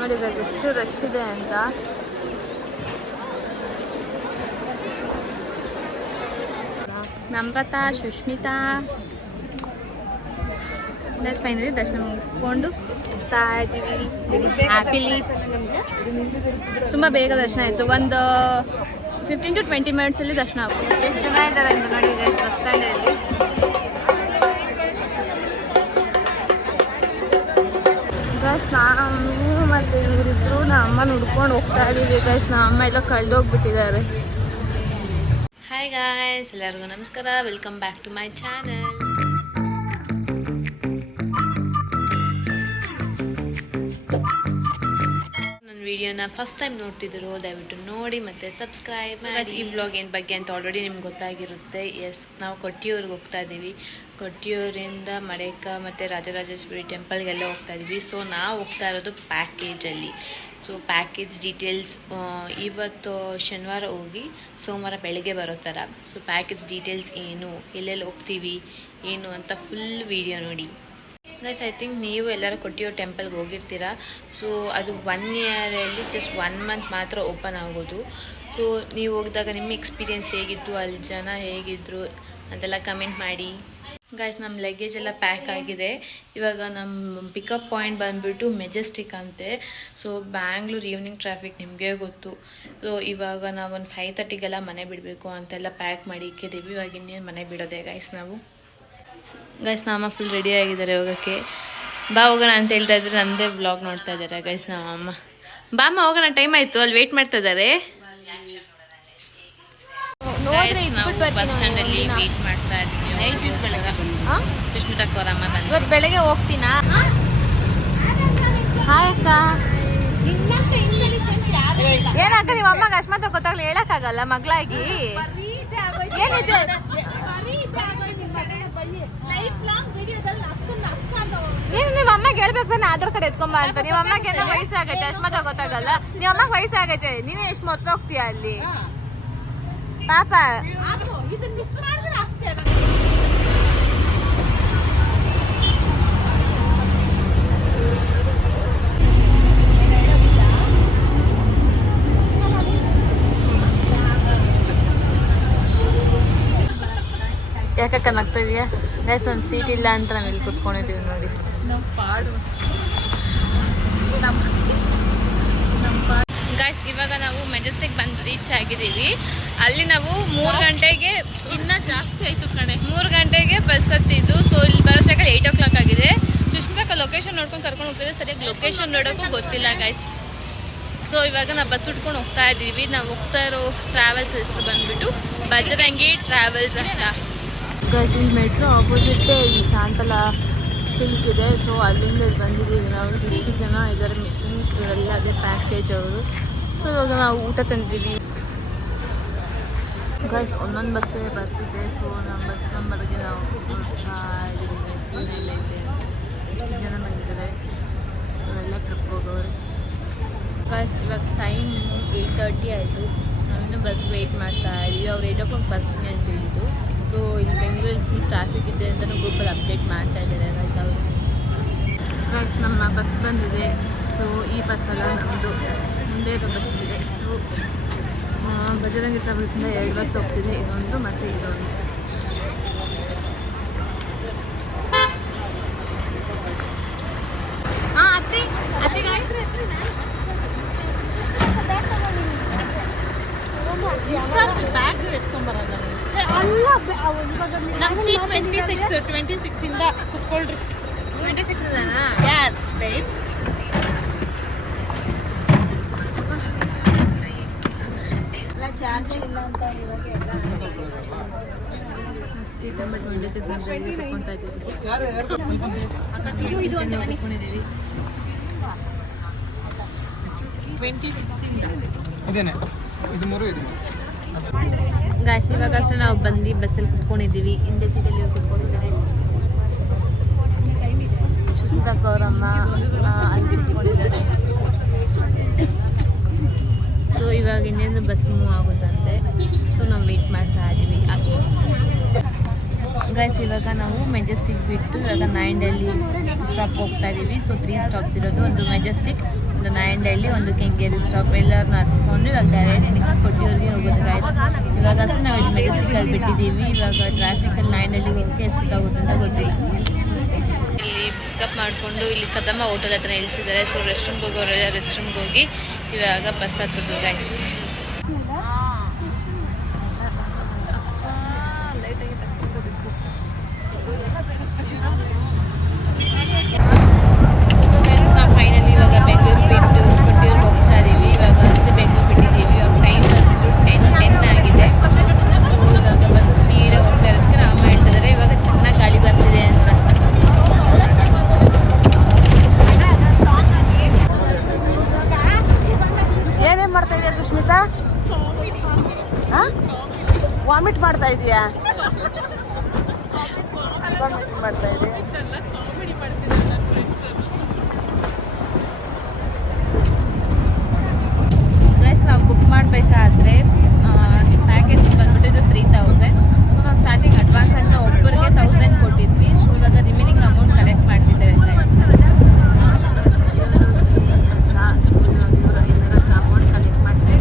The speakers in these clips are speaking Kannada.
ನೋಡಿ ಗೈಸ್ ಎಷ್ಟು ರಶ್ ಇದೆ ಅಂತ. ನಮ್ರತಾ, ಸುಷ್ಮಿತಾ ಫೈನಲಿ ದರ್ಶನ ಮುಗಿಸ್ಕೊಂಡು ಹೋಗ್ತಾ ಇದ್ದೀವಿ. ಹ್ಯಾಪಿಲಿ ತುಂಬ ಬೇಗ ದರ್ಶನ ಆಯಿತು. ಒಂದು 15 to 20 ಮಿನಿಟ್ಸಲ್ಲಿ ದರ್ಶನ ಆಗುತ್ತೆ. ಎಷ್ಟು ಜನ ಇದ್ದಾರೆ ಅಂತ ನೋಡಿ ಗೈಸ್ ಬಸ್ ಸ್ಟ್ಯಾಂಡಲ್ಲಿ. ಗೈಸ್ ನಾವು ಮತ್ತು ಇವರಿದ್ರು ನಮ್ಮ ಹುಡ್ಕೊಂಡು ಹೋಗ್ತಾ ಇದ್ದೀವಿ ಗೈಸ್. ನಮ್ಮ ಎಲ್ಲ ಕಳೆದೋಗ್ಬಿಟ್ಟಿದ್ದಾರೆ. ಹಾಯ್ ಗಾಯ್ಸ್, ಎಲ್ಲರಿಗೂ ನಮಸ್ಕಾರ. Welcome back to my channel. ವಿಡಿಯೋನ ಫಸ್ಟ್ ಟೈಮ್ ನೋಡ್ತಿದ್ರು ದಯವಿಟ್ಟು ನೋಡಿ ಮತ್ತು ಸಬ್ಸ್ಕ್ರೈಬ್ ಮಾಡಿ. ಈ ಬ್ಲಾಗ್ ಏನು ಬಗ್ಗೆ ಅಂತ ಆಲ್ರೆಡಿ ನಿಮ್ಗೆ ಗೊತ್ತಾಗಿರುತ್ತೆ. ಎಸ್, ನಾವು ಕೊಟ್ಟಿಯೂರಿಗೆ ಹೋಗ್ತಾ ಇದ್ದೀವಿ. ಕೊಟ್ಟಿಯೂರಿಂದ ಮಡೇಕ ಮತ್ತು ರಾಜರಾಜೇಶ್ವರಿ ಟೆಂಪಲ್ಗೆಲ್ಲ ಹೋಗ್ತಾ ಇದ್ದೀವಿ. ಸೊ ನಾವು ಹೋಗ್ತಾ ಇರೋದು ಪ್ಯಾಕೇಜಲ್ಲಿ. ಸೊ ಪ್ಯಾಕೇಜ್ ಡೀಟೇಲ್ಸ್ ಇವತ್ತು ಶನಿವಾರ ಹೋಗಿ ಸೋಮವಾರ ಬೆಳಗ್ಗೆ ಬರೋ ಥರ. ಸೊ ಪ್ಯಾಕೇಜ್ ಡೀಟೇಲ್ಸ್ ಏನು, ಎಲ್ಲೆಲ್ಲಿ ಹೋಗ್ತೀವಿ ಏನು ಅಂತ ಫುಲ್ ವಿಡಿಯೋ ನೋಡಿ ಗೈಸ್. ಐ ಥಿಂಕ್ ನೀವು ಎಲ್ಲರೂ ಕೊಟ್ಟಿಯೋ ಟೆಂಪಲ್ಗೆ ಹೋಗಿರ್ತೀರಾ. ಸೊ ಅದು 1 ಇಯರಲ್ಲಿ ಜಸ್ಟ್ 1 ಮಂತ್ ಮಾತ್ರ ಓಪನ್ ಆಗೋದು. ಸೊ ನೀವು ಹೋಗಿದಾಗ ನಿಮ್ಮ ಎಕ್ಸ್ಪೀರಿಯೆನ್ಸ್ ಹೇಗಿತ್ತು, ಅಲ್ಲಿ ಜನ ಹೇಗಿದ್ರು ಅಂತೆಲ್ಲ ಕಮೆಂಟ್ ಮಾಡಿ ಗೈಸ್. ನಮ್ಮ ಲಗೇಜ್ ಎಲ್ಲ ಪ್ಯಾಕ್ ಆಗಿದೆ. ಇವಾಗ ನಮ್ಮ ಪಿಕಪ್ ಪಾಯಿಂಟ್ ಬಂದುಬಿಟ್ಟು ಮೆಜೆಸ್ಟಿಕ್ ಅಂತೆ. ಸೊ ಬ್ಯಾಂಗ್ಳೂರು ಈವ್ನಿಂಗ್ ಟ್ರಾಫಿಕ್ ನಿಮಗೆ ಗೊತ್ತು. ಸೊ ಇವಾಗ ನಾವು ಒಂದು 5:30ಗೆಲ್ಲ ಮನೆ ಬಿಡಬೇಕು ಅಂತೆಲ್ಲ ಪ್ಯಾಕ್ ಮಾಡಿ ಇಕ್ಕಿದ್ದೀವಿ. ಇವಾಗ ಇನ್ನೇನು ಮನೆ ಬಿಡೋದೆ ಗೈಸ್ ನಾವು. ಗೈಸ್ ನಮ್ಮ ಫುಲ್ ರೆಡಿ ಆಗಿದ್ದಾರೆ ಹೋಗೋಕ್ಕೆ. ಬಾ ಹೋಗೋಣ ಅಂತ ಹೇಳ್ತಾ ಇದ್ದಾರೆ. ನನ್ನದೇ ವ್ಲಾಗ್ ನೋಡ್ತಾ ಇದ್ದಾರೆ ಗೈಸ್ ನಮ್ಮಮ್ಮ. ಬಾಮ್ಮ ಹೋಗೋಣ, ಟೈಮ್ ಆಯಿತು, ಅಲ್ಲಿ ವೆಯ್ಟ್ ಮಾಡ್ತಾ ಇದ್ದಾರೆ. ಬಸ್ ಸ್ಟ್ಯಾಂಡಲ್ಲಿ ವೆಯ್ಟ್ ಮಾಡ್ತಾ ಇದ್ದೀವಿ. ಸುಷ್ಮಿತಾ ಕೋರಮ್ಮ ಬಂದು ಇವತ್ತು ಬೆಳಗ್ಗೆ ಹೋಗ್ತೀನಾ. ಹಾಯ್ ಅಕ್ಕ. ಏನಕ್ಕ ನಿಮ್ಮ ಅಮ್ಮಗೆ ಅಶ್ಮತ್ ಗೊತ್ತಾಗಲಿ ಹೇಳಕ್ಕಾಗಲ್ಲ ಮಗಳಾಗಿ. ಏನಿದೆ ನೀನು ನಿಮ್ಮ ಅಮ್ಮಗೆ ಹೇಳ್ಬೇಕು ತಾನೆ ಆಧಾರ್ ಕಾರ್ಡ್ ಎತ್ಕೊಂಬ ಅಂತ. ನಿಮ್ಮ ಅಮ್ಮಗೆ ಏನೋ ವಯಸ್ಸಾಗೈತೆ, ಅಶ್ಮತ ಗೊತ್ತಾಗಲ್ಲ. ನಿಮ್ಮ ಅಮ್ಮಗೆ ವಯಸ್ಸಾಗೈತೆ, ನೀನೇ ಎಷ್ಟು ಮೊತ್ತ ಹೋಗ್ತೀಯ ಅಲ್ಲಿ ಪಾಪ. ಯಾಕಕ್ಕ ನಗ್ತಾ ಇದೆಯಾ ಗೈಸ್? ನಮ್ಮ ಸೀಟ್ ಇಲ್ಲ ಅಂತ ನಾವು ಇಲ್ಲಿ ಕೂತ್ಕೊಂಡಿದ್ದೀವಿ ನೋಡಿ. ಗೈಸ್ ಇವಾಗ ನಾವು ಮೆಜೆಸ್ಟಿಕ್ ಬಂದು ರೀಚ್ ಆಗಿದ್ದೀವಿ. ಅಲ್ಲಿ ನಾವು 3 ಗಂಟೆಗೆ, ಇನ್ನೂ ಜಾಸ್ತಿ ಆಯಿತು ಕಣೆ, 3 ಗಂಟೆಗೆ ಬಸ್ ಹತ್ತಿದ್ದು. ಸೊ ಇಲ್ಲಿ ಬರೋಷ್ಟಕ್ಕೆ 8 o'clock ಆಗಿದೆ. ಸುಷ್ಮಿತಕ್ಕ ಲೊಕೇಶನ್ ನೋಡ್ಕೊಂಡು ಕರ್ಕೊಂಡು ಹೋಗ್ತಿದ್ರೆ ಸರಿಯಾಗಿ ಲೊಕೇಶನ್ ನೋಡೋಕ್ಕೂ ಗೊತ್ತಿಲ್ಲ ಗೈಸ್. ಸೊ ಇವಾಗ ನಾವು ಬಸ್ ಉಟ್ಕೊಂಡು ಹೋಗ್ತಾ ಇದ್ದೀವಿ. ನಾವು ಹೋಗ್ತಾ ಇರೋ ಟ್ರಾವೆಲ್ಸ್ ಹೆಸರು ಬಂದುಬಿಟ್ಟು ಬಜರಂಗಿ ಟ್ರಾವೆಲ್ಸ್ ಅಂತ ಗೈಸ್. ಇಲ್ಲಿ ಮೆಟ್ರೋ ಆಪೋಸಿಟ್ಟೇ ಇಲ್ಲಿ ಶಾಂತಲಾ ಸಿಲ್ಕ್ ಇದೆ. ಸೊ ಅಲ್ಲಿಂದ ಬಂದಿದ್ದೀವಿ ನಾವು. ಇಷ್ಟು ಜನ ಇದ್ದಾರೆ ಇವರೆಲ್ಲ, ಅದೇ ಪ್ಯಾಕೇಜ್ ಅವರು. ಸೊ ಇವಾಗ ನಾವು ಊಟ ತಂದಿದ್ದೀವಿ ಗೈಸ್. ಒಂದೊಂದು ಬಸ್ಸೇ ಬರ್ತಿದೆ. ಸೊ ನಮ್ಮ ಬಸ್ ನಂಬರ್ಗೆ ನಾವು ನೋಡ್ತಾ ಇದ್ದೀವಿ ಗೈಸ್. ಎಲ್ಲ ಇದೆ, ಇಷ್ಟು ಜನ ಬಂದಿದ್ದಾರೆ, ಅವರೆಲ್ಲ ಟ್ರಿಪ್ ಹೋಗೋರು ಗೈಸ್. ಇವಾಗ ಟೈಮ್ 8:30 ಆಯಿತು. ನಾವಿನ್ನೂ ಬಸ್ ವೆಯ್ಟ್ ಮಾಡ್ತಾ ಇದ್ದೀವಿ. ಅವ್ರು 8 o'clock ಬರ್ತೀನಿ ಅಂತ ಹೇಳಿದ್ದು. ಸೊ ಇಲ್ಲಿ ಬೆಂಗಳೂರಲ್ಲಿ ಫುಲ್ ಟ್ರಾಫಿಕ್ ಇದೆ ಅಂತ ಗ್ರೂಪಲ್ಲಿ ಅಪ್ಡೇಟ್ ಮಾಡ್ತಾ ಇದ್ದಾರೆ ಗೈಸ್ ಅವರು. ಗೈಸ್ ನಮ್ಮ ಬಸ್ ಬಂದಿದೆ. ಸೊ ಈ ಬಸ್ಸಲ್ಲ ನಮ್ಮದು, ಮುಂದೆ ಇರೋ ಬಸ್ ಇದೆ. ಸೊ ಬಜರಂಗಿ ಟ್ರಾವೆಲ್ಸಿಂದ 2 ಬಸ್ ಹೋಗ್ತಿದೆ, ಇದೊಂದು ಮತ್ತು ಇದೊಂದು. ಹಾಂ ಅತ್ತಿ ಅತ್ತಿ ಗಾಯ್ಸ್ ಬ್ಯಾಗ್ ಎತ್ಕೊಂಬರೋಣ. ನಮ್ಮ ಸೀಟ್ 26 ಇಂದ ಕುತ್ಕೊಳ್ರಿ. 26 ಇದನಾ? Yes babes. ಎಲ್ಲ ಚಾರ್ಜರ್ ಇಲ್ಲ ಅಂತ ಇವಾಗ ಎಲ್ಲ ಸೀಟ್ ನಂಬರ್ 26 ಅಂತ ಹೇಳಿ ಕುತ್ಕೊಂತಾ ಇದ್ದೀವಿ. ಇದು ಒಂದು ಕುತ್ಕೊಂಡಿದ್ದೀವಿ 26 ಇಂದ. ಇದೇನೆ ಇದು ಮೂರು ಇದೆ ಗಾಯ್ಸ್. ಇವಾಗ ಅಷ್ಟೇ ನಾವು ಬಂದು ಬಸ್ಸಲ್ಲಿ ಕುತ್ಕೊಂಡಿದ್ದೀವಿ. ಹಿಂದೆ ಸೀಟಲ್ಲಿ ಕುತ್ಕೊಂಡಿದ್ದಾರೆ ಸುಷ್ಮಿತಾ ಕೋರಮ್ಮ, ಅಲ್ಲಿ ಕುತ್ಕೊಂಡಿದ್ದಾರೆ. ಸೊ ಇವಾಗ ಇನ್ನೇನು ಬಸ್ ಮೂವ್ ಆಗುತ್ತಂತೆ. ಸೊ ನಾವು ವೆಯ್ಟ್ ಮಾಡ್ತಾ ಇದ್ದೀವಿ. ಗೈಸ್ ಇವಾಗ ನಾವು ಮೆಜೆಸ್ಟಿಕ್ ಬಿಟ್ಟು ಇವಾಗ 9 ಸ್ಟಾಪ್ ಹೋಗ್ತಾ ಇದ್ದೀವಿ. ಸೊ 3 ಸ್ಟಾಪ್ಸ್ ಇರೋದು. ಒಂದು ಮೆಜೆಸ್ಟಿಕ್, ಒಂದು ನಾಯಂಡಹಳ್ಳಿ, ಒಂದು ಕೆಂಗೇರಿ ಸ್ಟಾಪ್ ಎಲ್ಲರನ್ನ ಹತ್ಸ್ಕೊಂಡು ಇವಾಗ ಡೈರೆಕ್ಟ್ ನೆಕ್ಸ್ಟ್ ಕೊಟ್ಟಿಯೂರಿಗೆ ಹೋಗೋದು ಗಾಯ್ಸ್. ಇವಾಗ ಅಷ್ಟೇ ನಾವು ಇಲ್ಲಿ ಮೆಜೆಸ್ಟಿಕಲ್ಲಿ ಬಿಟ್ಟಿದ್ದೀವಿ. ಇವಾಗ ಟ್ರಾಫಿಕಲ್ಲಿ ನಾಯಂಡಹಳ್ಳಿಗೆ ಹೋಗೋಕ್ಕೆ ಎಷ್ಟಾಗುತ್ತೆ ಅಂತ ಗೊತ್ತಿಲ್ಲ. ಇಲ್ಲಿ ಪಿಕಪ್ ಮಾಡಿಕೊಂಡು ಇಲ್ಲಿ ಕದಮ್ಮ ಹೋಟೆಲ್ ಹತ್ರ ನಿಲ್ಸಿದ್ದಾರೆ. ಸೊ ರೆಸ್ಟ್ ರೂಮ್ಗೆ ಹೋಗೋರೆಲ್ಲ ರೆಸ್ಟ್ ರೂಮ್ಗೆ ಹೋಗಿ ಇವಾಗ ಬಸ್ ಹತ್ತೋದು ಗಾಯ್ಸ್. ಸೊ ಗೈಸ್ ನಾವು ಫೈನಲಿ ಇವಾಗ ಬೆಂಗಳೂರು ಬಿಟ್ಟು ಕೊಟ್ಟಿಯೂರಿಗೆ ಹೋಗ್ತಾ ಇದ್ದೀವಿ. ಇವಾಗ ಅಷ್ಟೇ ಬೆಂಗಳೂರು ಬಿಟ್ಟಿದ್ದೀವಿ. ಇವಾಗ ಟೈಮ್ ಬಂದ್ಬಿಟ್ಟು 10 ಆಗಿದೆ. ಸೊ ಇವಾಗ ಬಸ್ ಸ್ಪೀಡಾಗಿ ಹೋಗ್ತಾ ಇರೋದಕ್ಕೆ ನಮ್ಮ ಅಮ್ಮ ಹೇಳ್ತಿದ್ದಾರೆ ಇವಾಗ ಚೆನ್ನಾಗಿ ಗಾಳಿ ಬರ್ತಿದೆ ಅಂತ. ಏನೇನು ಮಾಡ್ತಾ ಇದೆಯಾ ಸುಷ್ಮಿತಾ? ವಾಮಿಟ್ ಮಾಡ್ತಾ ಇದೆಯಾ? ವಾಮಿಟ್ ಮಾಡ್ತಾ ಇದೆಯಾ? ಗೈಸ್ ನಾವು ಬುಕ್ ಮಾಡಬೇಕಾದ್ರೆ ಪ್ಯಾಕೇಜ್ ಬಂದ್ಬಿಟ್ಟು 3000. ಸೊ ನಾವು ಸ್ಟಾರ್ಟಿಂಗ್ ಅಡ್ವಾನ್ಸ್ ಅಂತ ಒಬ್ಬರಿಗೆ 1000 ಕೊಟ್ಟಿದ್ವಿ. ಸೊ ಇವಾಗ ರಿಮೈನಿಂಗ್ ಅಮೌಂಟ್ ಕಲೆಕ್ಟ್ ಮಾಡ್ತಿದ್ದಾರೆ ಗೈಸ್. ಅಮೌಂಟ್ ಕಲೆಕ್ಟ್ ಮಾಡ್ತಿದ್ದಾರೆ.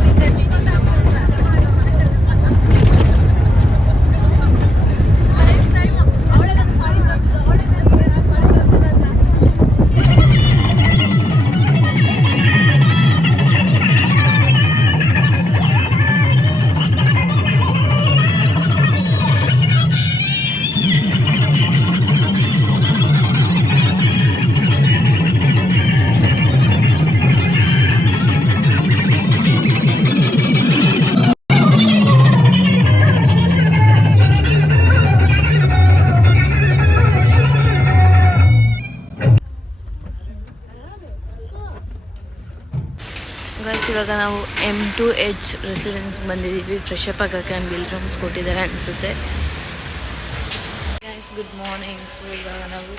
ಗೈಸ್ ಇವಾಗ ನಾವು M2H ರೆಸಿಡೆನ್ಸ್ಗೆ ಬಂದಿದ್ದೀವಿ. ಫ್ರೆಶ್ ಅಪ್ ಆಗೋಕ್ಕೆ ನಮ್ಗೆ ಇಲ್ಲಿ ರೂಮ್ಸ್ ಕೊಟ್ಟಿದ್ದಾರೆ ಅನಿಸುತ್ತೆ. Guys good morning. ಸೊ ಇವಾಗ ನಾವು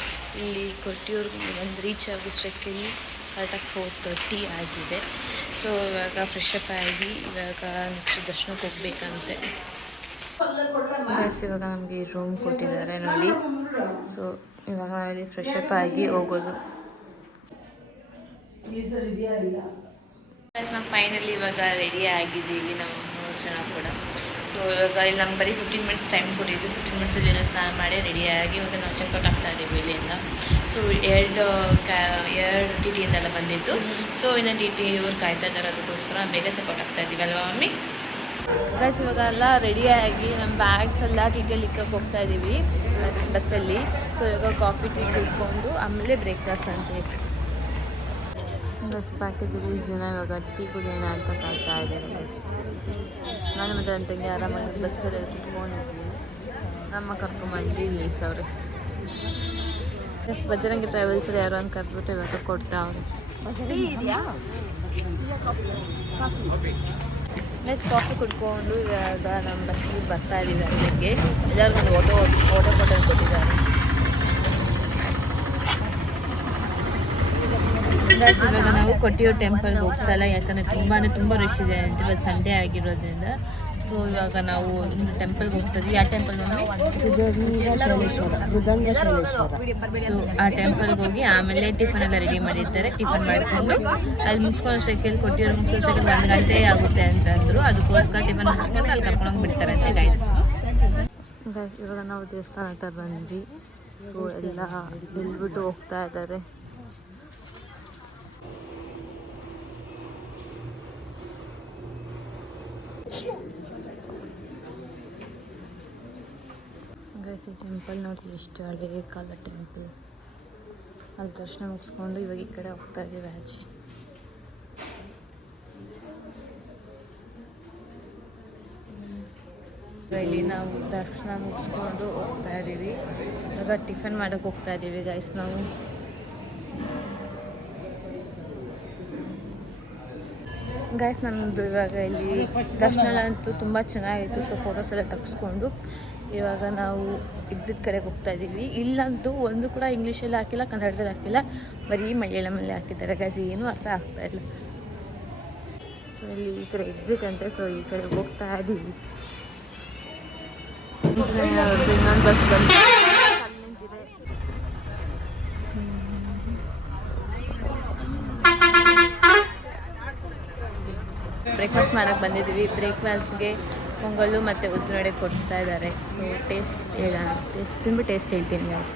ಇಲ್ಲಿ ಕೊಟ್ಟಿಯೂರ್ಗೆ ಒಂದು ರೀಚ್ ಆಗೋಷ್ಟರಲ್ಲಿ ಕರೆಕ್ಟಾಗಿ 4:30 ಆಗಿದೆ. ಸೊ ಇವಾಗ ಫ್ರೆಶ್ ಅಪ್ ಆಗಿ ಇವಾಗ ನೆಕ್ಸ್ಟ್ ದರ್ಶನಕ್ಕೆ ಹೋಗ್ಬೇಕಂತೆ. ಗೈಸ್ ಇವಾಗ ನಮಗೆ ಈ ರೂಮ್ ಕೊಟ್ಟಿದ್ದಾರೆ ನೋಡಿ. ಸೊ ಇವಾಗ ನಾವಿಲ್ಲಿ ಫ್ರೆಶ್ ಅಪ್ ಆಗಿ ಹೋಗೋದು. ನಾವು ಫೈನಲಿ ಇವಾಗ ರೆಡಿ ಆಗಿದ್ದೀವಿ ನಾವು 3 ಜನ ಕೂಡ. ಸೊ ಇವಾಗ ಇಲ್ಲಿ ನಮ್ಗೆ ಬರೀ 15 ಮಿನಿಟ್ಸ್ ಟೈಮ್ ಕೊಟ್ಟಿದ್ವಿ. 15 ಮಿನಿಟ್ಸಲ್ಲಿ ಸ್ನಾನ ಮಾಡಿ ರೆಡಿಯಾಗಿ ಇವಾಗ ನಾವು ಚೆಕ್ಔಟ್ ಆಗ್ತಾ ಇದ್ದೀವಿ ಇಲ್ಲಿಂದ. ಸೊ ಎರಡು ಟಿ ಟಿಯಿಂದೆಲ್ಲ ಬಂದಿದ್ದು. ಸೊ ಇನ್ನು ಟಿ ಟಿ ಇವ್ರು ಕಾಯ್ತಾ ಇದ್ದಾರೆ, ಅದಕ್ಕೋಸ್ಕರ ಬೇಗ ಚೆಕ್ಔಟ್ ಆಗ್ತಾ ಇದ್ದೀವಿ ಅಲ್ವಾ ಮಮ್ಮಿ? ಗೈಸ್ ಇವಾಗ ಎಲ್ಲ ರೆಡಿಯಾಗಿ ನಮ್ಮ ಬ್ಯಾಗ್ಸ್ ಎಲ್ಲ ಟಿ ಟಿಯಲ್ಲಿ ಇಕ್ಕಕ್ಕೆ ಹೋಗ್ತಾ ಇದ್ದೀವಿ ಬಸ್ಸಲ್ಲಿ. ಸೊ ಇವಾಗ ಕಾಫಿ ಟೀ ಕುಡ್ಕೊಂಡು ಆಮೇಲೆ ಬ್ರೇಕ್ಫಾಸ್ಟ್ ಅಂತ ಬಸ್ ಪ್ಯಾಕೇಜಲ್ಲಿ ಜನ ಇವಾಗ ಟೀ ಕುಡಿಯೋಣ ಅಂತ ಕಾಯ್ತಾ ಇದ್ದಾರೆ ಬಸ್. ನಾನು ಮತ್ತು ನನ್ನ ತಂಗಿ ಆರಾಮಾಗಿ ಬಸ್ಸಲ್ಲಿ ಕುತ್ಕೊಂಡಿದ್ವಿ. ನಮ್ಮ ಕರ್ಕೊಂಬಂದು ನಿಲ್ಲಿಸವ್ರೆ. ಬಜರಂಗಿ ಟ್ರಾವೆಲ್ಸಲ್ಲಿ ಯಾರೋ ಅಂತ ಕರೆದ್ಬಿಟ್ಟು ಇವಾಗ ಕೊಡ್ತಾ ಅವ್ರು. ನೆಕ್ಸ್ಟ್ ಕಾಫಿ ಕುಡ್ಕೊಂಡು ಇವಾಗ ನಮ್ಮ ಬಸ್ಸಿಗೆ ಬರ್ತಾ ಇದ್ದೀವಿ. ಅಲ್ಲಿಗೆ ಎಲ್ಲರಿಗೊಂದು ಓಟೋ ಕೊಟ್ಟಿದ್ದಾರೆ. ಇವಾಗ ನಾವು ಕೊಟ್ಟಿಯೂರು ಟೆಂಪಲ್ಗೆ ಹೋಗ್ತಾ ಇಲ್ಲ, ಯಾಕಂದರೆ ತುಂಬ ರಶ್ ಇದೆ ಅಂತ. ಇವತ್ತು ಸಂಡೇ ಆಗಿರೋದ್ರಿಂದ. ಸೊ ಇವಾಗ ನಾವು ಟೆಂಪಲ್ಗೆ ಹೋಗ್ತಾ ಇದ್ವಿ. ಯಾವ ಟೆಂಪಲ್ ಮಮ್ಮಿ? ಸೊ ಆ ಟೆಂಪಲ್ಗೆ ಹೋಗಿ ಆಮೇಲೆ ಟಿಫನ್ ಎಲ್ಲ ರೆಡಿ ಮಾಡಿರ್ತಾರೆ. ಟಿಫನ್ ಮಾಡಿಕೊಂಡು ಅಲ್ಲಿ ಮುಗಿಸ್ಕೊಂಡಷ್ಟಕ್ಕೆ ಕೊಟ್ಟಿಯೂರು ಮುಗಿಸೋಷ್ಟಕ್ಕೆ 1 ಗಂಟೆ ಆಗುತ್ತೆ ಅಂತಂದರು. ಅದಕ್ಕೋಸ್ಕರ ಟಿಫನ್ ಮುಗಿಸ್ಕೊಂಡು ಅಲ್ಲಿ ಕರ್ಕೊಂಡೋಗಿ ಬಿಡ್ತಾರಂತೆ ಗೈಸ್. ಇವಾಗ ನಾವು ದೇವಸ್ಥಾನ ಹತ್ರ ಬಂದ್ವಿ. ಸೊ ಎಲ್ಲ ಇಳ್ಬಿಟ್ಟು ಹೋಗ್ತಾ ಇದ್ದಾರೆ. ಗೈಸ್ ಈ ಟೆಂಪಲ್ ನೋಡಿ ಎಷ್ಟು ಹಳೆಯ ಕಾಲ ಟೆಂಪಲ್. ಅಲ್ಲಿ ದರ್ಶನ ಮುಗಿಸ್ಕೊಂಡು ಇವಾಗ ಈ ಕಡೆ ಹೋಗ್ತಾ ಇದ್ದೀವಿ ಆಚೆ. ಇಲ್ಲಿ ನಾವು ದರ್ಶನ ಮುಗಿಸ್ಕೊಂಡು ಹೋಗ್ತಾ ಇದ್ದೀವಿ. ಇವಾಗ ಟಿಫನ್ ಮಾಡೋಕ್ಕೆ ಹೋಗ್ತಾ ಇದ್ದೀವಿ ಗೈಸ್ ನಾವು. ಗೈಸ್ ನಮ್ಮದು ಇವಾಗ ಇಲ್ಲಿ ದರ್ಶನ ಅಂತೂ ತುಂಬ ಚೆನ್ನಾಗಿತ್ತು. ಸೊ ಫೋಟೋಸ್ ಎಲ್ಲ ತೆಗೆಸ್ಕೊಂಡು ಇವಾಗ ನಾವು ಎಕ್ಸಿಟ್ ಕಡೆಗೆ ಹೋಗ್ತಾ ಇದ್ದೀವಿ. ಇಲ್ಲಂತೂ ಒಂದು ಕೂಡ ಇಂಗ್ಲೀಷಲ್ಲಿ ಹಾಕಿಲ್ಲ, ಕನ್ನಡದಲ್ಲಿ ಹಾಕಿಲ್ಲ, ಬರೀ ಮಲಯಾಳಮಲ್ಲಿ ಹಾಕಿದ್ದಾರೆ ಗೈಸ್. ಏನೂ ಅರ್ಥ ಆಗ್ತಾ ಇಲ್ಲ. ಸೊ ಇಲ್ಲಿ ಈ ಕಡೆ ಎಕ್ಸಿಟ್ ಅಂತೆ. ಸೊ ಈ ಕಡೆ ಹೋಗ್ತಾ ಇದ್ದೀವಿ. ಇನ್ನೊಂದು ಬಸ್ ಬಂದು ಬ್ರೇಕ್ಫಾಸ್ಟ್ ಮಾಡೋಕ್ಕೆ ಬಂದಿದ್ದೀವಿ. ಬ್ರೇಕ್ಫಾಸ್ಟ್ಗೆ ಪೊಂಗಲ್ಲು ಮತ್ತು ಉದ್ದಿನವಡೆ ಕೊಡ್ತಾ ಇದ್ದಾರೆ. ಸೊ ಟೇಸ್ಟ್ ಹೇಳೋಣ, ಟೇಸ್ಟ್ ತಿಂದು ಟೇಸ್ಟ್ ಹೇಳ್ತೀನಿ ಗೈಸ್.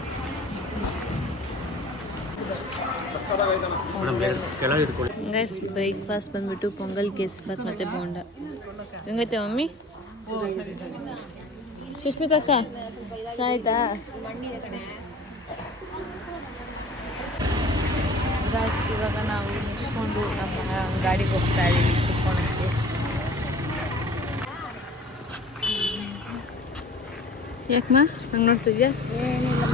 ಗೈಸ್ ಬ್ರೇಕ್ಫಾಸ್ಟ್ ಬಂದ್ಬಿಟ್ಟು ಪೊಂಗಲ್, ಕೇಸರಿಬಾತ್ ಮತ್ತು ಬೋಂಡ. ಹೆಂಗೈತೆ ಮಮ್ಮಿ? ಸುಷ್ಮಿತಾ ಅಕ್ಕ ಆಯ್ತಾ? ಗೈಸ್ ಇವಾಗ ನಾವು ಮುಗಿಸ್ಕೊಂಡು ನಮ್ಮ ಗಾಡಿಗೆ ಹೋಗ್ತಾ ಇದ್ದೀವಿ ಕುತ್ಕೊಳಕ್ಕೆ. ಯಾಕಮ್ಮ ಹಂಗೆ ನೋಡ್ತಿದ್ಯಾ?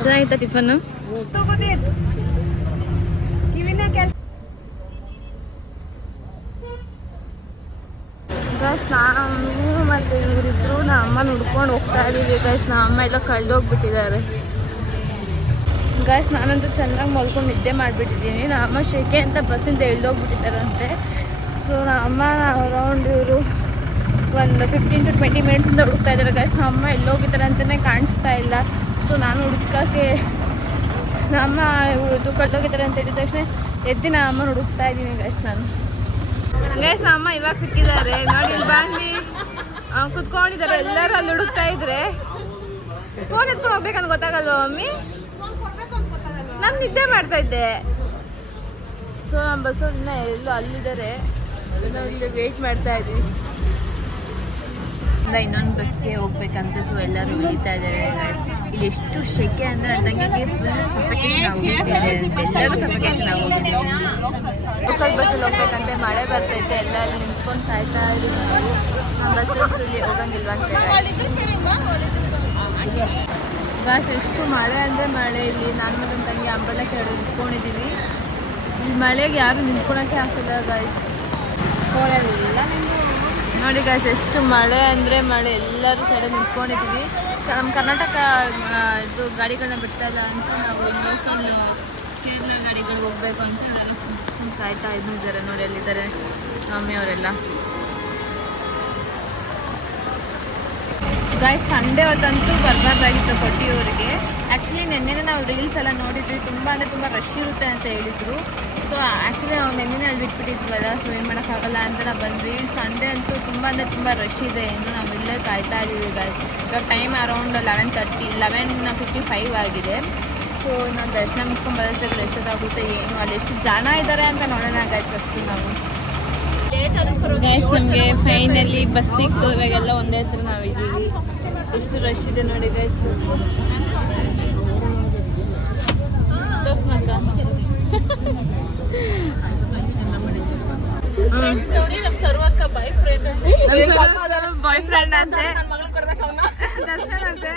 ಚೆನ್ನಾಗಿತ್ತಾ ಟಿಫನ್ನು? ಗೈಸ್ ನಾನು ಮತ್ತು ಇವರಿಬ್ರು ನಮ್ಮ ಅಮ್ಮನ ಹುಡ್ಕೊಂಡು ಹೋಗ್ತಾ ಇದ್ದೀವಿ. ಗೈಸ್ ನಮ್ಮ ಅಮ್ಮ ಎಲ್ಲ ಕಳೆದೋಗ್ಬಿಟ್ಟಿದ್ದಾರೆ. ಗೈಸ್ ನಾನಂತೂ ಚೆನ್ನಾಗಿ ಮಲ್ಕೊಂಡು ನಿದ್ದೆ ಮಾಡಿಬಿಟ್ಟಿದ್ದೀನಿ. ನಮ್ಮ ಅಮ್ಮ ಶೆಕೆ ಅಂತ ಬಸ್ಸಿಂದ ಎಳ್ದೋಗ್ಬಿಟ್ಟಿದ್ದಾರಂತೆ. ಸೊ ನಮ್ಮ ಅಮ್ಮ ಅರೌಂಡ್ ಇವರು ಒಂದು 15 to 20 ಮಿನಿಟ್ಸಿಂದ ಹುಡುಕ್ತಾ ಇದ್ದಾರೆ. ಗೈಸ್ ನಮ್ಮ ಅಮ್ಮ ಎಲ್ಲೋಗಿದ್ದಾರೆ ಅಂತಲೇ ಕಾಣಿಸ್ತಾ ಇಲ್ಲ. ಸೊ ನಾನು ಹುಡುಕಕ್ಕೆ ನಮ್ಮ ಅಮ್ಮ ಕಳೆದೋಗಿದ್ದಾರೆ ಅಂತ ಹೇಳಿದ ತಕ್ಷಣ ಎದ್ದು ನಮ್ಮ ಅಮ್ಮನ ಹುಡುಕ್ತಾ ಇದ್ದೀನಿ ಗೈಸ್ ನಾನು. ಗೈಸ್ ನಮ್ಮ ಅಮ್ಮ ಇವಾಗ ಸಿಕ್ಕಿದ್ದಾರೆ ನೋಡಿ. ಇಲ್ಲಿ ಬಂದು ಕುತ್ಕೊಂಡಿದ್ದಾರೆ. ಎಲ್ಲರೂ ಅಲ್ಲಿ ಹುಡುಕ್ತಾ ಇದ್ರೆ ಫೋನ್ ಎತ್ಕೊಂಡು ಹೋಗ್ಬೇಕಂತ ಗೊತ್ತಾಗಲ್ವ ಮಮ್ಮಿ? ನಾನು ನಿದ್ದೆ ಮಾಡ್ತಾ ಇದ್ದೆ. ಸೊ ನಮ್ಮ ಬಸ್ಸನ್ನ ಎಲ್ಲೋ ಅಲ್ಲಿದ್ದಾರೆ, ನಾವು ಇಲ್ಲಿ ವೇಟ್ ಮಾಡ್ತಾ ಇದ್ವಿ. ಇನ್ನೊಂದು ಬಸ್ಗೆ ಹೋಗ್ಬೇಕಂತ. ಸೊ ಎಲ್ಲರೂ ಉಳಿತಾ ಇದ್ದಾರೆ ಗೈಸ್. ಇಲ್ಲಿ ಎಷ್ಟು ಶೆಕೆ ಅಂದರೆ ನನಗೆ ಫುಲ್ ಸಫಿಕೇಶನ್ ಆಗೋಗ್ಬಿಟ್ಟಿದೆ. ಎಲ್ಲರೂ ಸಫಿಕೇಶನ್ ಆಗೋಗಿದ್ದೀವಿ. ಲೋಕಲ್ ಬಸ್ಸಲ್ಲಿ ಹೋಗ್ಬೇಕಂತೆ ಮಳೆ ಬರ್ತೈತೆ. ಎಲ್ಲ ಅಲ್ಲಿ ನಿಂತ್ಕೊಂಡು ಕಾಯ್ತಾ ಇದ್ದೀವಿ ನಾವು. ನಮ್ಮ ಬಸ್ಸಲ್ಲಿ ಹೋಗಂಗಿಲ್ವಂತೆ ಗಾಸ್. ಎಷ್ಟು ಮಳೆ ಅಂದರೆ ಮಳೆ. ಇಲ್ಲಿ ನಾನು ಮತ್ತು ನನ್ನ ತಂಗಿ ಅಂಬೆಲ್ಲ ಕೆಳಗೆ ನಿಂತ್ಕೊಂಡಿದ್ದೀವಿ. ಈ ಮಳೆಗೆ ಯಾರು ನಿಂತ್ಕೊಳಕ್ಕೆ ಆಗ್ತದೆ ಗಾಯ್ಸ್. ನೋಡಿ ಗಾಯ್ಸ್ ಎಷ್ಟು ಮಳೆ ಅಂದರೆ ಮಳೆ. ಎಲ್ಲರೂ ಸೈಡ್ ನಿಂತ್ಕೊಂಡಿದ್ದೀವಿ. ನಮ್ಮ ಕರ್ನಾಟಕ ಇದು ಗಾಡಿಗಳನ್ನ ಬಿಡ್ತಾ ಇಲ್ಲ ಅಂತ ನಾವು ಲೋಕಲ್ ಕೇರಳ ಗಾಡಿಗಳಿಗೆ ಹೋಗ್ಬೇಕು ಅಂತ ನಾನು ಕಾಯ್ತಾ ಇದ್ದಾರೆ. ನೋಡಿ ಅಲ್ಲಿದ್ದಾರೆ ಮಮ್ಮಿಯವರೆಲ್ಲ. ಗಾಯ್ಸ್ ಸಂಡೇ ಹೊತ್ತಂತೂ ಬರಬಾರ್ದಾಗಿತ್ತು ಕೊಟ್ಟಿಯವರಿಗೆ. ಆ್ಯಕ್ಚುಲಿ ನೆನ್ನೆ ನಾವು ರೀಲ್ಸ್ ಎಲ್ಲ ನೋಡಿದ್ವಿ, ತುಂಬ ಅಂದರೆ ತುಂಬ ರಶ್ ಇರುತ್ತೆ ಅಂತ ಹೇಳಿದರು. ಸೊ ಆ್ಯಕ್ಚುಲಿ ನಾವು ನೆನ್ನೆ ಅಲ್ಲಿ ಬಿಟ್ಬಿಟ್ಟಿದ್ವಲ್ಲ, ಸೊ ಏನು ಮಾಡೋಕ್ಕಾಗಲ್ಲ ಅಂತ ನಾವು ಬಂದ್ವಿ. ಸಂಡೇ ಅಂತೂ ತುಂಬ ಅಂದರೆ ತುಂಬ ರಶ್ ಇದೆ. ಇನ್ನು ನಾವು ಇಲ್ಲೇ ಕಾಯ್ತಾ ಇದ್ದೀವಿ ಗಾಯ್ಸ್. ಇವಾಗ ಟೈಮ್ ಅರೌಂಡ್ 11:55 ಆಗಿದೆ. ಸೊ ನಾವು ದರ್ಶನ ಮುಗಿಸ್ಕೊಂಡು ಬರೋಷ್ಟಾಗಲಿ ಎಷ್ಟೊತ್ತಾಗುತ್ತೆ ಏನು, ಅಲ್ಲಿ ಎಷ್ಟು ಜನ ಇದ್ದಾರೆ ಅಂತ ನೋಡೋಣ ಗಾಯ್ಸ್ ಫಸ್ಟು ನಾವು. ಗೈಸ್ ನಮಗೆ ಫೈನಲಿ ಬಸ್ ಸಿಕ್ತು. ಇವಾಗೆಲ್ಲ ಒಂದೇ ಹತ್ರ ನಾವಿದ್ದೀವಿ. ಎಷ್ಟು ರಶ್ ಇದೆ ನೋಡಿ ಗೈಸ್. ತೋರ್ಸ್ನಕ್ಕ ಬಾಯ್ ಫ್ರೆಂಡ್ ಅಂತೆ, ದರ್ಶನ್ ಅಂತೆ.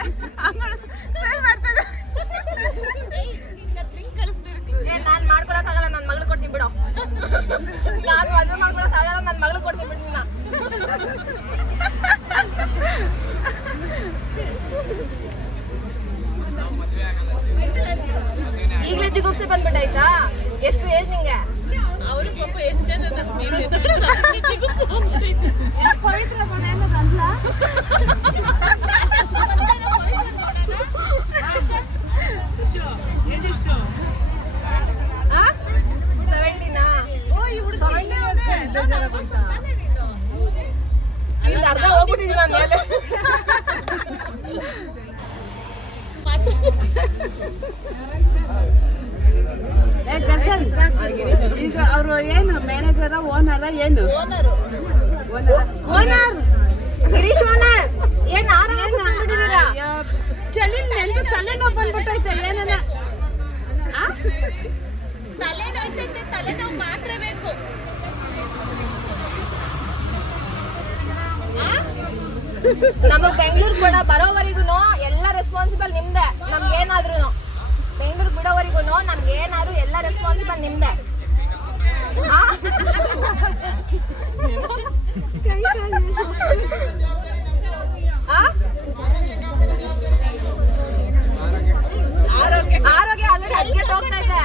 ನಾನು ಮಾಡ್ಕೊಳಕ್ಕಾಗಲ್ಲ, ನನ್ನ ಮಗಳು ಕೊಡ್ತೀನಿ ಬಿಡು. ನಾನು ಮದುವೆ ಮಾಡ್ಕೊಳಕ್ಕಾಗಲ್ಲ, ನನ್ನ ಮಗಳು ಕೊಡ್ತೀನಿ ಬಿಡು. ನೀನು ಈಗಲೇ ಜಿಗುಪ್ಸಿ ಬಂದ್ಬಿಟ್ಟಾಯ್ತಾ? ಎಷ್ಟು ಏಜ್ ನಿಂಗೆ? ಅವರು ಪಾಪ ಎಷ್ಟು ಜನ ಪವಿತ್ರ ಬಣ್ಣ ಏನದಲ್ಲ ಅರ್ಧ ಹೋಗ್ಬಿಟ್ಟಿದ್ದೀನಿ ನಾನು ಮೇಲೆ. ದರ್ಶನ್ ಈಗ ಅವರು ಏನು ಮ್ಯಾನೇಜರ ಓನರ ಏನು? ಓನರ್ ಗಿರೀಶ್ ಓನರ್ ಏನ್ ಚಳಿ ನೆಂದು ತಲೆನೋವು ಬಂದ್ಬಿಟ್ಟೈತೆ. ಏನನ್ನ ತಲೆನೋಯ್ತೈತೆ, ತಲೆನೋವು ಮಾತ್ರ ಬೇಕು. ನಮಗ್ ಬೆಂಗಳೂರು ಕೂಡ ಬರೋವರೆಗೂ ಎಲ್ಲ ರೆಸ್ಪಾನ್ಸಿಬಲ್ ನಿಮ್ದೆ. ನಮ್ಗೆ ಏನಾದ್ರು ಬೆಂಗಳೂರು ಬಿಡೋವರೆಗೂ ನಮ್ಗೆ ಏನಾದ್ರು ಎಲ್ಲ ರೆಸ್ಪಾನ್ಸಿಬಲ್ ನಿಮ್ದೆ. ಆರೋಗ್ಯ ಆಲ್ರೆಡಿ ಹದ್ಗೆಟ್ ಹೋಗ್ತಾ ಇದೆ,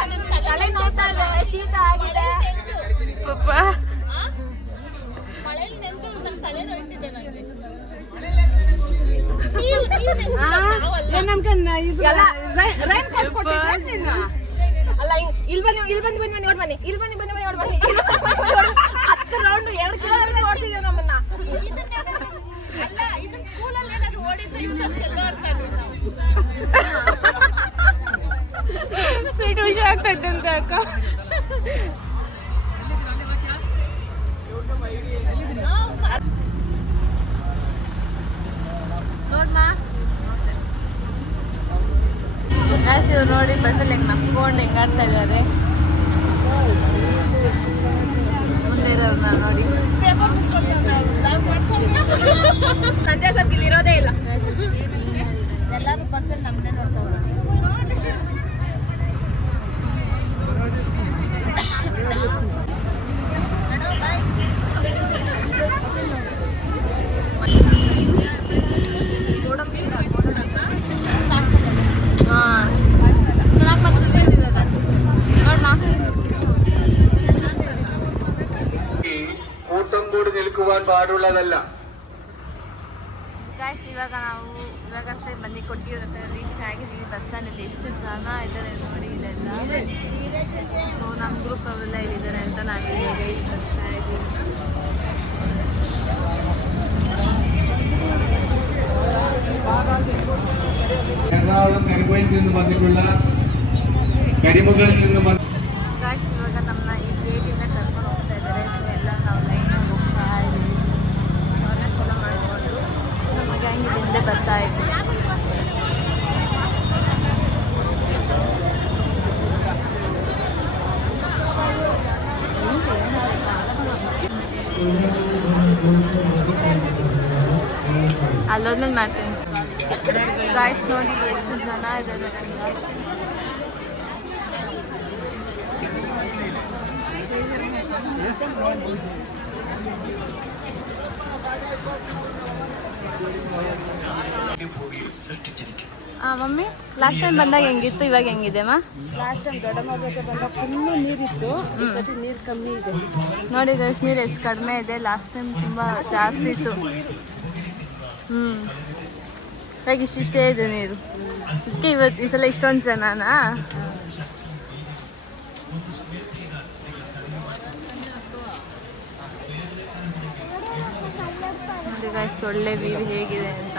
ತಲೆ ನೋಡ್ತಾ ಇದೆ, ಶೀತ ಆಗಿದೆ. ಮಳೆಯಲ್ಲಿ ನೆಂದು ನಮ್ಮ ತಲೆ ನೋಯ್ತಿದೆ ನನಗೆ. ಅಲ್ಲ ಇಲ್ಲಿ ಬನ್ನಿ, ಇಲ್ಲಿ ಬನ್ನಿ, ಬನ್ನಿ ನೋಡ್ ಬನ್ನಿ, ಇಲ್ಲಿ ಬನ್ನಿ, ಬನ್ನಿ ನೋಡ್ ಬನ್ನಿ. 10 ರೌಂಡ್ 2 ಕಿಲೋಮೀಟರ್ ಓಡಿಸಿದೆ ಅಕ್ಕ ನೋಡ್ಮಾ ಗ್ಯಾಸ್ ಇವ್ರು ನೋಡಿ ಬಸ್ಸಲ್ಲಿ ಹೆಂಗೆ ನಕ್ಕೊಂಡು ಹೆಂಗಾಡ್ತಾ ಇದ್ದಾರೆ ಮುಂದೆ ಇರೋರ್ನ ನೋಡಿ ಸಂಜೆ ಇಲ್ಲಿ ಇರೋದೇ ಇಲ್ಲ ಎಲ್ಲರೂ ಬಸ್ಸಲ್ಲಿ ನಮ್ಮನ್ನೇ ನೋಡ್ತಾರೆ ಚೆನ್ನಾಗಿ ಬರ್ತದೆ ಇವಾಗ ನೋಡ್ಮಾ കൂട്ടം കൂടി നിൽക്കുവാൻ പാടുള്ളതല്ല. ಗಾಯ್ಸ್ ಇವಾಗಷ್ಟೇ ಬಂದು ಕೊಟ್ಟಿರೋ ರೀಚ್ ಆಗಿದ್ದೀವಿ ಬಸ್ ಸ್ಟ್ಯಾಂಡಲ್ಲಿ ಎಷ್ಟು ಜನ ಇದ್ದಾರೆ ನೋಡಿ ಇದೆಲ್ಲ ನಮ್ಮ ಗ್ರೂಪ್ ಅವೆಲ್ಲ ಇಲ್ಲಿದ್ದಾರೆ ಅಂತ ನಾವಿಲ್ಲಿ ವೇಟ್ ಮಾಡ್ತಾ ಇದ್ದೀವಿ എറണാകുളം നെടുങ്കോയിൽ നിന്ന് വന്നിട്ടുള്ള കരിമുകളിൽ നിന്ന് ಗಾಯ್ಸ್ ಇವಾಗ ನಮ್ಮನ್ನ ಈ ಗೇಟಿಂದ ಕರ್ಕೊಂಡು ಹೋಗ್ತಾ ಇದ್ದಾರೆ ಸೊ ಎಲ್ಲ ನಾವು ಲೈನಾಗಿ ಹೋಗ್ತಾ ಇದ್ದೀವಿ ಅವ್ರನ್ನ ಫಾಲೋ ಮಾಡಿಕೊಂಡು ನಮ್ಮ ಗ್ಯಾಂಗ್ ಹಿಂದೆ ಬರ್ತಾ ಇದ್ದೀವಿ ಅಲ್ಲೋದ್ಮೇಲೆ ಮಾಡ್ತೀನಿ ಗಾಯ್ಸ್ ನೋಡಿ ಎಷ್ಟು ಜನ ಇದ್ದಾರೆ ಮಮ್ಮಿ ಲಾಸ್ಟ್ ಟೈಮ್ ಬಂದಾಗ ಹೆಂಗಿತ್ತು ಇವಾಗ ಹೆಂಗಿದೆ ಅಮ್ಮ ಲಾಸ್ಟ್ ಟೈಮ್ ದೊಡ್ಡಮ್ಮ ಜೊತೆ ಬಂದಾಗ ಫುಲ್ಲು ನೀರಿತ್ತು ಈ ಸತಿ ನೀರು ಕಮ್ಮಿ ಇದೆ ನೋಡಿ ಗೈಸ್ ನೀರು ಎಷ್ಟು ಕಡಿಮೆ ಇದೆ ಲಾಸ್ಟ್ ಟೈಮ್ ತುಂಬ ಜಾಸ್ತಿ ಇತ್ತು ಇವಾಗ ಇಷ್ಟಿಷ್ಟೇ ಇದೆ ನೀರು ಇದಕ್ಕೆ ಇವತ್ತು ಈ ಸಲ ಇಷ್ಟೊಂದು ಜನನಾ ನೋಡಿ ಗೈಸ್ ಒಳ್ಳೆ ವ್ಯೂ ಹೇಗಿದೆ ಅಂತ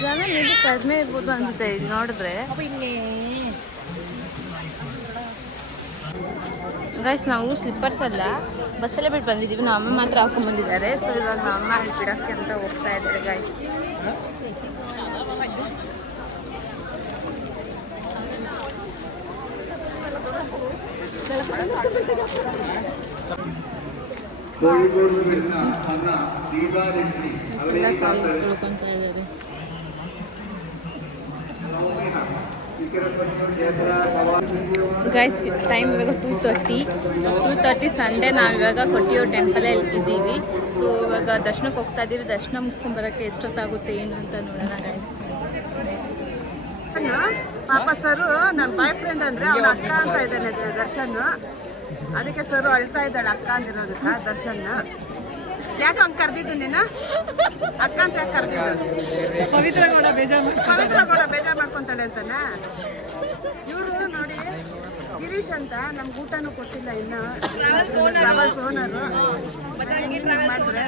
ಜನ ನೀರು ಕಡಿಮೆ ಇರ್ಬೋದು ಅನ್ಸುತ್ತೆ ಇದು ನೋಡಿದ್ರೆ ಗೈಸ್ ನಾವು ಸ್ಲಿಪ್ಪರ್ಸ್ ಅಲ್ಲ ಬಸ್ಸಲ್ಲೇ ಬಿಟ್ಟು ಬಂದಿದ್ದೀವಿ ನಾವು ಅಮ್ಮ ಮಾತ್ರ ಹಾಕೊಂಡ್ಬಂದಿದ್ದಾರೆ ಸೊ ಇವಾಗ ನಾವು ಅಮ್ಮ ಅಲ್ಲಿ ಬಿಡೋಕ್ಕೆ ಅಂತ ಹೋಗ್ತಾ ಇದ್ದಾರೆ ಗೈಸ್ കോഴിക്കോട് വരുന്ന അന്ന ദീപാലക്ഷ്മി ಎಲ್ಲ ಕಾಲು ತೊಳ್ಕೊತಾ ಇದ್ದಾರೆ ಗೈಸ್ ಟೈಮ್ ಇವಾಗ 2:30 ಸಂಡೇ ನಾವು ಇವಾಗ ಕೊಟ್ಟಿಯೋ ಟೆಂಪಲಲ್ಲಿ ಇದ್ದೀವಿ ಸೊ ಇವಾಗ ದರ್ಶನಕ್ಕೆ ಹೋಗ್ತಾ ಇದ್ದೀವಿ ದರ್ಶನ ಮುಗಿಸ್ಕೊಂಡ್ಬರೋಕ್ಕೆ ಎಷ್ಟೊತ್ತಾಗುತ್ತೆ ಏನು ಅಂತ ನೋಡೋಣ ಗೈಸ್ ಪಾಪ ಸರು ನನ್ನ ಬಾಯ್ ಫ್ರೆಂಡ್ ಅಂದರೆ ಅವಳ ಅಕ್ಕ ಅಂತ ಇದ್ದಾನೆ ದರ್ಶನ್ ಅದಕ್ಕೆ ಸರು ಅಳ್ತಾ ಇದ್ದಾಳೆ ಅಕ್ಕ ಅಂದಿರೋದಕ್ಕೆ ದರ್ಶನ್ ಯಾಕೆ ಹಂಗೆ ಕರೆದಿದ್ದು ನೀನು ಅಕ್ಕ ಅಂತ ಯಾಕೆ ಕರೆದಿದ್ದು ಪವಿತ್ರ ಕೂಡ ಬೇಜಾರು ಮಾಡ್ಕೊತಾಳೆ ಅಂತಾನೆ ಇವರು ನೋಡಿ ಗಿರೀಶ್ ಅಂತ ನಮ್ಗೆ ಊಟನೂ ಕೊಟ್ಟಿಲ್ಲ ಇನ್ನು ಟ್ರಾವೆಲ್ಸ್ ಓನರು ಮಾಡಿದ್ರೆ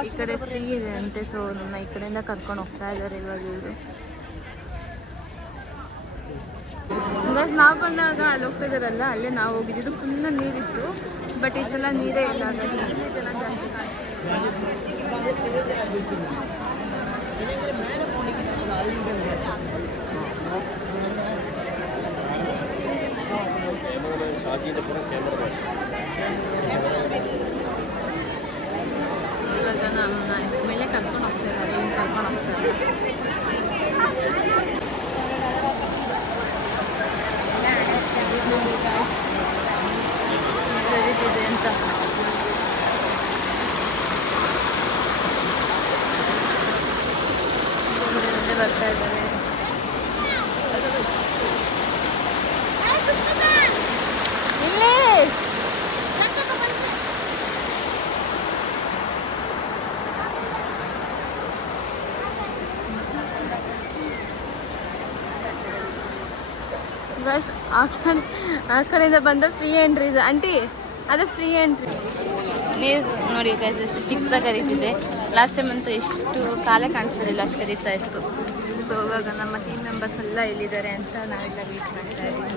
ಈ ಕಡೆ ಫ್ರೀ ಇದೆ ಅಂತೆ ಸೊ ನನ್ನ ಈ ಕಡೆಯಿಂದ ಕರ್ಕೊಂಡು ಹೋಗ್ತಾ ಇದ್ದಾರೆ ಇವಾಗ ಇವರು ಗೈಸ್ ನಾವು ಬಂದಾಗ ಅಲ್ಲಿ ಹೋಗ್ತಾ ಇದ್ದಾರಲ್ಲ ಅಲ್ಲೇ ನಾವು ಹೋಗಿದ್ದು ಫುಲ್ ನೀರಿತ್ತು ಬಟ್ ಈ ಸಲ ನೀರೇ ಇಲ್ಲ ಗೈಸ್ ಇಲ್ಲಿ ಜನ ಜಾಸ್ತಿ ಇವಾಗ ನಮ್ಮನ್ನ ಇದ್ರ ಮೇಲೆ ಕರ್ಕೊಂಡು ಹೋಗ್ತಾ ಇದ್ದಾರೆ ಹಿಂಗೆ ಕರ್ಕೊಂಡು ಹೋಗ್ತಾ ಇದ್ದಾರೆ ಇದೆ ಅಂತ ಬರ್ತಾ ಇದ್ದಾರೆ ಇಲ್ಲಿ ಗೈಸ್ ಆ ಕಡೆಯಿಂದ ಬಂದ ಫ್ರೀ ಎಂಟ್ರಿ ಆಂಟಿ, ಅದು ಫ್ರೀ ಎಂಟ್ರಿ. ನೀರು ನೋಡಿ ಗೈಸ್ ಎಷ್ಟು ಚಿಕ್ಕದಾಗಿ ಹರಿತಿದೆ. ಲಾಸ್ಟ್ ಟೈಮ್ ಅಂತೂ ಎಷ್ಟು ಕಾಲೇ ಕಾಣಿಸ್ತಿರಲಿಲ್ಲ, ಅಷ್ಟು ಹರಿತಾ ಇತ್ತು. ಸೊ ಇವಾಗ ನಮ್ಮ ಟೀಮ್ ಮೆಂಬರ್ಸ್ ಎಲ್ಲ ಎಲ್ಲಿದ್ದಾರೆ ಅಂತ ನಾವೆಲ್ಲ ವೀಟ್ ಮಾಡ್ತಾ ಇದ್ದೀವಿ.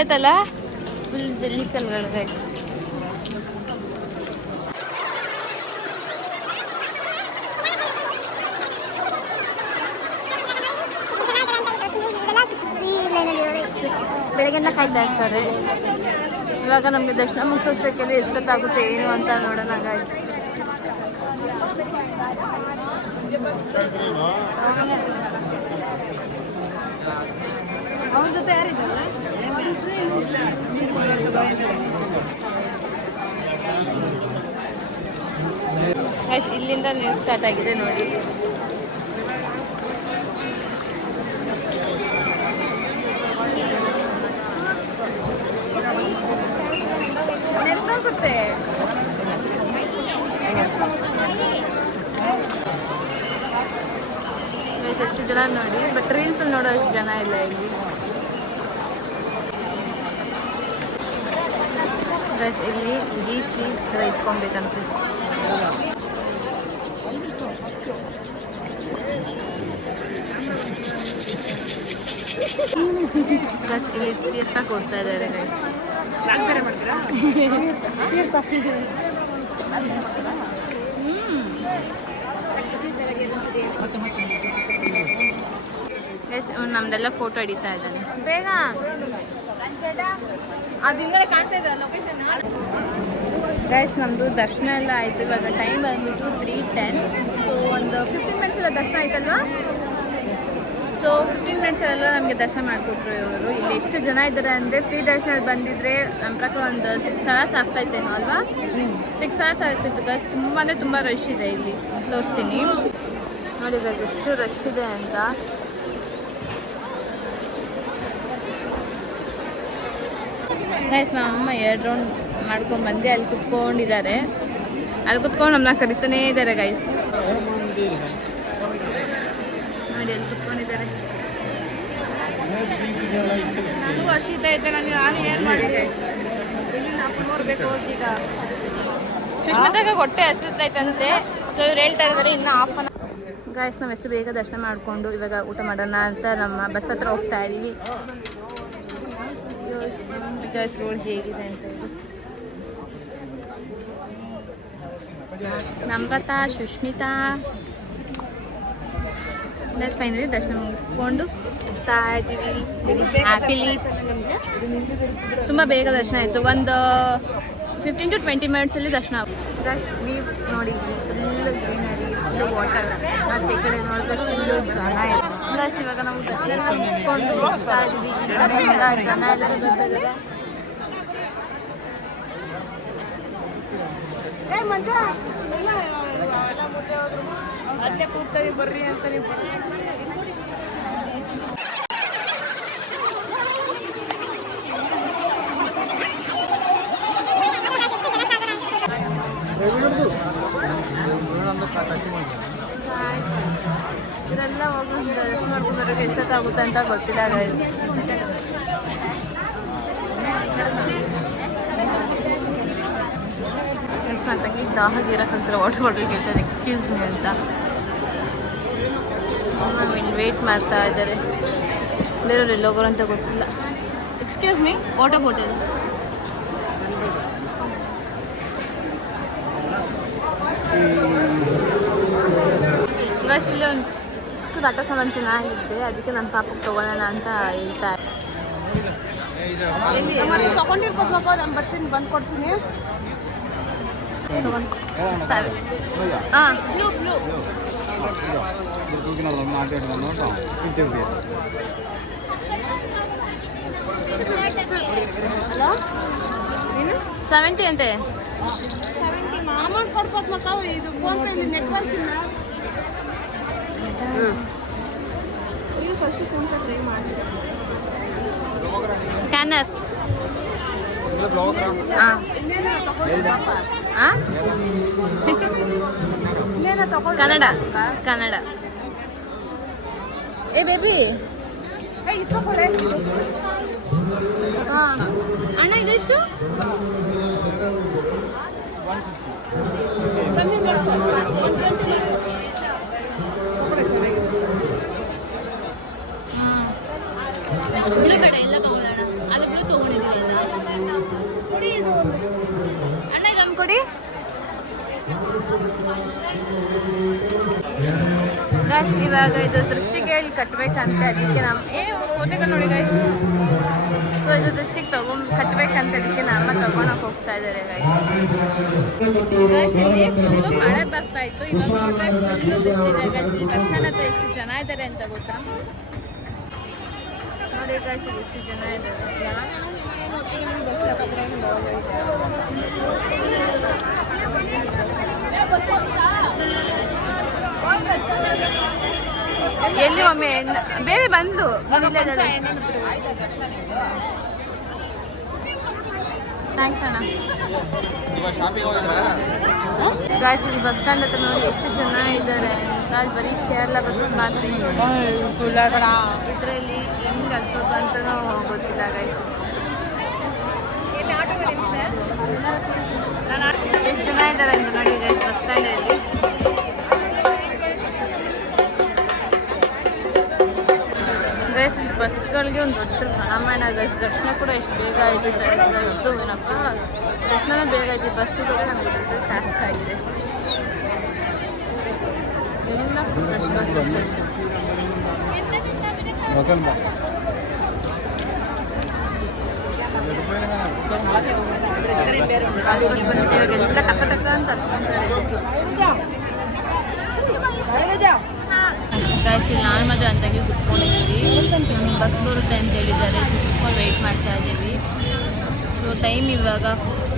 ಆಯ್ತಲ್ಲ ಫುಲ್ ಜಲ್ಲಿ ಕಲ್ಗಳು ಗೈಸ್. ಬೆಳಗ್ಗೆಲ್ಲ ಕಾಯ್ತಾ ಇರ್ತಾರೆ. ಇವಾಗ ನಮಗೆ ದರ್ಶನ ಮುಗಿಸೋಷ್ಟಕ್ಕೆಲ್ಲ ಎಷ್ಟೊತ್ತಾಗುತ್ತೆ ಏನು ಅಂತ ನೋಡೋಣ ಗೈಸ್. ಅವ್ರ ಜೊತೆ ಯಾರಿದ್ದಲ್ಲ ಗೈಸ್, ಇಲ್ಲಿಂದ ನೀರು ಸ್ಟಾರ್ಟ್ ಆಗಿದೆ ನೋಡಿ. ನೆನ್ಸಾಗುತ್ತೆ ಎಷ್ಟು ಜನ ನೋಡಿ, ಬಟ್ ರೀಲ್ಸಲ್ಲಿ ನೋಡೋ ಅಷ್ಟು ಜನ ಇಲ್ಲ ಇಲ್ಲಿ. ಇಲ್ಲಿ ಬೀಚ್ ಈ ಥರ ಇಟ್ಕೊಬೇಕಂತೆ. ಇಲ್ಲಿ ತೀರ್ಥ ಕೊಡ್ತಾ ಇದ್ದಾರೆ ಗೈಸ್. ನಮ್ದೆಲ್ಲ ಫೋಟೋ ಹಿಡಿತಾ ಇದ್ದಾನೆ. ಬೇಗ ಅದು ಹಿಂಗಡೆ ಕಾಣ್ತಾ ಇದೆ ಲೊಕೇಶನ್. ಗೈಸ್ ನಮ್ಮದು ದರ್ಶನ ಎಲ್ಲ ಆಯಿತು. ಇವಾಗ ಟೈಮ್ ಬಂದ್ಬಿಟ್ಟು 3:10. ಸೊ ಒಂದು 15 ಮಿನಿಟ್ಸ್ ಎಲ್ಲ ದರ್ಶನ ಆಯ್ತಲ್ವಾ? ಸೊ 15 ಮಿನಿಟ್ಸ್ ಎಲ್ಲ ನಮಗೆ ದರ್ಶನ ಮಾಡಿಕೊಟ್ರು ಇವರು. ಇಲ್ಲಿ ಎಷ್ಟು ಜನ ಇದ್ದಾರೆ ಅಂದರೆ ಫ್ರೀ ದರ್ಶನ ಬಂದಿದ್ರೆ ನಮ್ಮ ಪ್ರಕಾರ ಒಂದು 6 hours ಆಗ್ತಾಯಿತ್ತೇನೋ ಅಲ್ವಾ? 6 hours ಆಗ್ತಿತ್ತು ಗೈಸ್. ತುಂಬ ಅಂದರೆ ತುಂಬ ರಶ್ ಇದೆ ಇಲ್ಲಿ. ತೋರಿಸ್ತೀನಿ ನೋಡಿ ಗೈಸ್ ಎಷ್ಟು ರಶ್ ಇದೆ ಅಂತ. ಗೈಸ್ ನಮ್ಮಮ್ಮ 2 ರೌಂಡ್ ಮಾಡ್ಕೊಂಡು ಬಂದು ಅಲ್ಲಿ ಕುತ್ಕೊಂಡಿದ್ದಾರೆ. ಅಲ್ಲಿ ಕುತ್ಕೊಂಡು ನಮ್ಮನ್ನ ಕರಿತಾನೇ ಇದ್ದಾರೆ ಗೈಸ್. ನೋಡಿ ಅಲ್ಲಿ ಕುತ್ಕೊಂಡಿದ್ದಾರೆ. ಸುಷ್ಮಿತಾಗ ಹೊಟ್ಟೆ ಹಸಿತೈತಂತೆ. ಸೊ ಇವ್ರು ಹೇಳ್ತಾ ಇದ್ದಾರೆ ಇನ್ನು ಹಾಫ್ ಅನ್ ಗೈಸ್ ನಾವು ಎಷ್ಟು ಬೇಗ ದರ್ಶನ ಮಾಡಿಕೊಂಡು ಇವಾಗ ಊಟ ಮಾಡೋಣ ಅಂತ ನಮ್ಮ ಬಸ್ ಹತ್ರ ಹೋಗ್ತಾ ಇದ್ದೀವಿ. ಗೈಸ್ ರೋಡ್ ಹೇಗಿದೆ ಅಂತ ಇದು. ನಮ್ರತಾ, ಸುಷ್ಮಿತಾ ಗೈಸ್ ಫೈನಲಿ ದರ್ಶನ ಮುಗಿಸ್ಕೊಂಡು ಹೋಗ್ತಾ ಇದ್ದೀವಿ. ಹ್ಯಾಪಿಲಿ ತುಂಬ ಬೇಗ ದರ್ಶನ ಆಯಿತು. ಒಂದು 15 to 20 ಮಿನಿಟ್ಸಲ್ಲಿ ದರ್ಶನ ಆಗುತ್ತೆ. ಗೈಸ್ ವ್ಯೂ ನೋಡಿ, ಫುಲ್ ಗ್ರೀನರಿ, ಫುಲ್ಲು ವಾಟರ್. ಮತ್ತು ಈ ಕಡೆ ನೋಡಿದ್ರೆ ಫುಲ್ಲು ಜನ ಇದೆ. ಗೈಸ್ ಇವಾಗ ನಾವು ದರ್ಶನ ಮುಗಿಸ್ಕೊಂಡು ಹೋಗ್ತಾ ಇದ್ದೀವಿ. ಈ ಕಡೆಯಿಂದ ಜನ ಎಲ್ಲ ಬರ್ತಾ ಇದ್ದಾರೆ. ಅಲ್ಲೇ ಕೂಗ್ತೀವಿ ಬರ್ರಿ ಅಂತ ನೀವು. ಇದೆಲ್ಲ ಹೋಗಿ ದರ್ಶನ ಮಾಡ್ಕೊಂಡು ಬರೋಕ್ಕೆ ಎಷ್ಟೊತ್ತಾಗುತ್ತೆ ಅಂತ ಗೊತ್ತಿಲ್ಲ ಗೈಸ್. ನೆಕ್ಸ್ಟ್ ನನ್ನ ತಂಗಿ ದಾಹಗೆ ಇರೋಕ್ಕಂತಾರೆ ವಾಟರ್ ಬಾಟಲ್ ಕೇಳ್ತಾರೆ, ಎಕ್ಸ್ಕ್ಯೂಸ್ ಮೀ ಅಂತ. ಇಲ್ಲಿ ವೇಟ್ ಮಾಡ್ತಾ ಇದ್ದಾರೆ. ಬೇರೆಯವ್ರು ಎಲ್ಲಿ ಹೋಗೋರು ಅಂತ ಗೊತ್ತಿಲ್ಲ. Excuse me, water bottle. Guys ಇಲ್ಲಿ ಒಂದು ಚಿಕ್ಕದು ಆಟ ಸಾಮಾನು ಚೆನ್ನಾಗಿದೆ, ಅದಕ್ಕೆ ನನ್ನ ಪಾಪಕ್ಕೆ ತೊಗೊಳ್ಳೋಣ ಅಂತ ಹೇಳ್ತಾ ತಗೊಂಡಿರ್ಬೋದು. ನಾನು ಬರ್ತೀನಿ, ಬಂದು ಕೊಡ್ತೀನಿ. ತಗೊಂಡು ಹಾಂ ಬ್ಲೂ ಬ್ಲೂ 70 ಅಂತೆ. ಅಮೌಂಟ್ ಕೊಡ್ಬೋದು ಮಕ್ಕ. ಇದು ಫೋನ್ ಪೇ ನೆಟ್ವರ್ಕ್ ಇಲ್ಲ. ನೀವು ಫಸ್ಟ್ ಫೋನ್ ಪೇ ಟ್ರೈ ಮಾಡಿ. ಸ್ಕ್ಯಾನರ್ ಇನ್ನೇನು ತಗೊಂಡು ಆ ಇನ್ನೇನ ತಗೊಳ್ಳಿ. ಕನ್ನಡ ಕನ್ನಡ. ಏ ಬೇಬಿ ಇದು ತಗೊಳ್ಳೆ. ಹಾಂ ಅಣ್ಣ ಇದೆಷ್ಟು? ಕಮ್ಮಿ ಮಾಡ್ಕೊ. 120 ಬ್ಲೂ ಬೇಡ, ಎಲ್ಲ ತಗೊಳ್ಳೋಣ. ಅದು ಬ್ಲೂ ತೊಗೊಂಡಿದ್ದೀವಲ್ಲ. ಅಣ್ಣ ಇದೊಂದು ಕೊಡಿ. ಗಾಯ್ಸ್ ಇವಾಗ ಇದು ದೃಷ್ಟಿಗೆ ಇಲ್ಲಿ ಕಟ್ಟಬೇಕಂತ, ಅದಕ್ಕೆ ಕೋತೆಗಳು ನೋಡಿ ಗಾಯ್ಸ್. ಸೊ ಇದು ದೃಷ್ಟಿಗೆ ಕಟ್ಟಬೇಕಂತ ಅದಕ್ಕೆ ನಮ್ಮ ತಗೊಳಕ್ ಹೋಗ್ತಾ ಇದ್ದಾರೆ ಗಾಯ್ಸ್. ಇಲ್ಲಿ ಫುಲ್ಲು ಮಳೆ ಬರ್ತಾ ಇತ್ತು. ಇವಾಗ ನೋಡಿದ್ರೆ ಫುಲ್ಲು ಬಿಸಿಲಿದೆ ಗಾಯ್ಸ್. ಇಲ್ಲಿ ಬಸ್ ಸ್ಟ್ಯಾಂಡ್ ಹತ್ರ ಎಷ್ಟು ಜನ ಇದ್ದಾರೆ ಅಂತ ಗೊತ್ತಾ? ನೋಡಿ ಗಾಯ್ಸ್ ಎಷ್ಟು ಜನ ಇದ್ದಾರೆ. ಎಲ್ಲಿ ಒಮ್ಮೆ ಬೇಬಿ ಬಂದು ಥ್ಯಾಂಕ್ಸ್ ಅಣ್ಣ. ಗಾಯ್ಸ್ ಇಲ್ಲಿ ಬಸ್ ಸ್ಟ್ಯಾಂಡ್ ಹತ್ರ ನೋಡಿ ಎಷ್ಟು ಜನ ಇದ್ದಾರೆ ಅಂತ. ಅಲ್ಲಿ ಬರೀ ಕೇರಳ ಬಸ್ಸಸ್ ಮಾತ್ರ ಇದರಲ್ಲಿ ಹೆಂಗೆ ಹತ್ತೋದು ಅಂತಲೂ ಗೊತ್ತಿಲ್ಲ ಗಾಯ್ಸ್. ಎಷ್ಟು ಜನ ಇದ್ದಾರೆ ಅಂತ ನೋಡಿ ಗೈಸ್ ಬಸ್ ಸ್ಟ್ಯಾಂಡಲ್ಲಿ. ಗೈಸ್ ಇಲ್ಲಿ ಬಸ್ಗಳಿಗೆ ಒಂದು ದೊಡ್ಡ ರಾಮಾಯಣ ಗೈಸ್. ದರ್ಶನ ಕೂಡ ಎಷ್ಟು ಬೇಗ ಆಯಿತು ಇದ್ದು ಏನಪ್ಪ, ದರ್ಶನ ಬೇಗ ಆಯ್ತು. ಬಸ್ ಸಿಗೋದೇ ನಮಗೆ ದೊಡ್ಡ ಟಾಸ್ಕ್ ಆಗಿದೆ. ಎಲ್ಲ ಫ್ರೆಶ್ ಬಸ್ಸಸ್ ಖಾಲಿ ಬಸ್ ಬಂದಿದೆ. ಇವಾಗ ಎಲ್ಲ ಟಕ ಟಕ ಅಂತ ಗಾಯ್ಸ್ ಇಲ್ಲಿ ನಾನು ಮತ್ತೆ ಅಂದಾಗಿ ಕುತ್ಕೊಂಡಿದ್ದೀವಿ. ಬಸ್ ಬರುತ್ತೆ ಅಂತ ಹೇಳಿದ್ದಾರೆ. ಕುತ್ಕೊಂಡು ವೆಯ್ಟ್ ಮಾಡ್ತಾ ಇದ್ದೀವಿ. ಸೊ ಟೈಮ್ ಇವಾಗ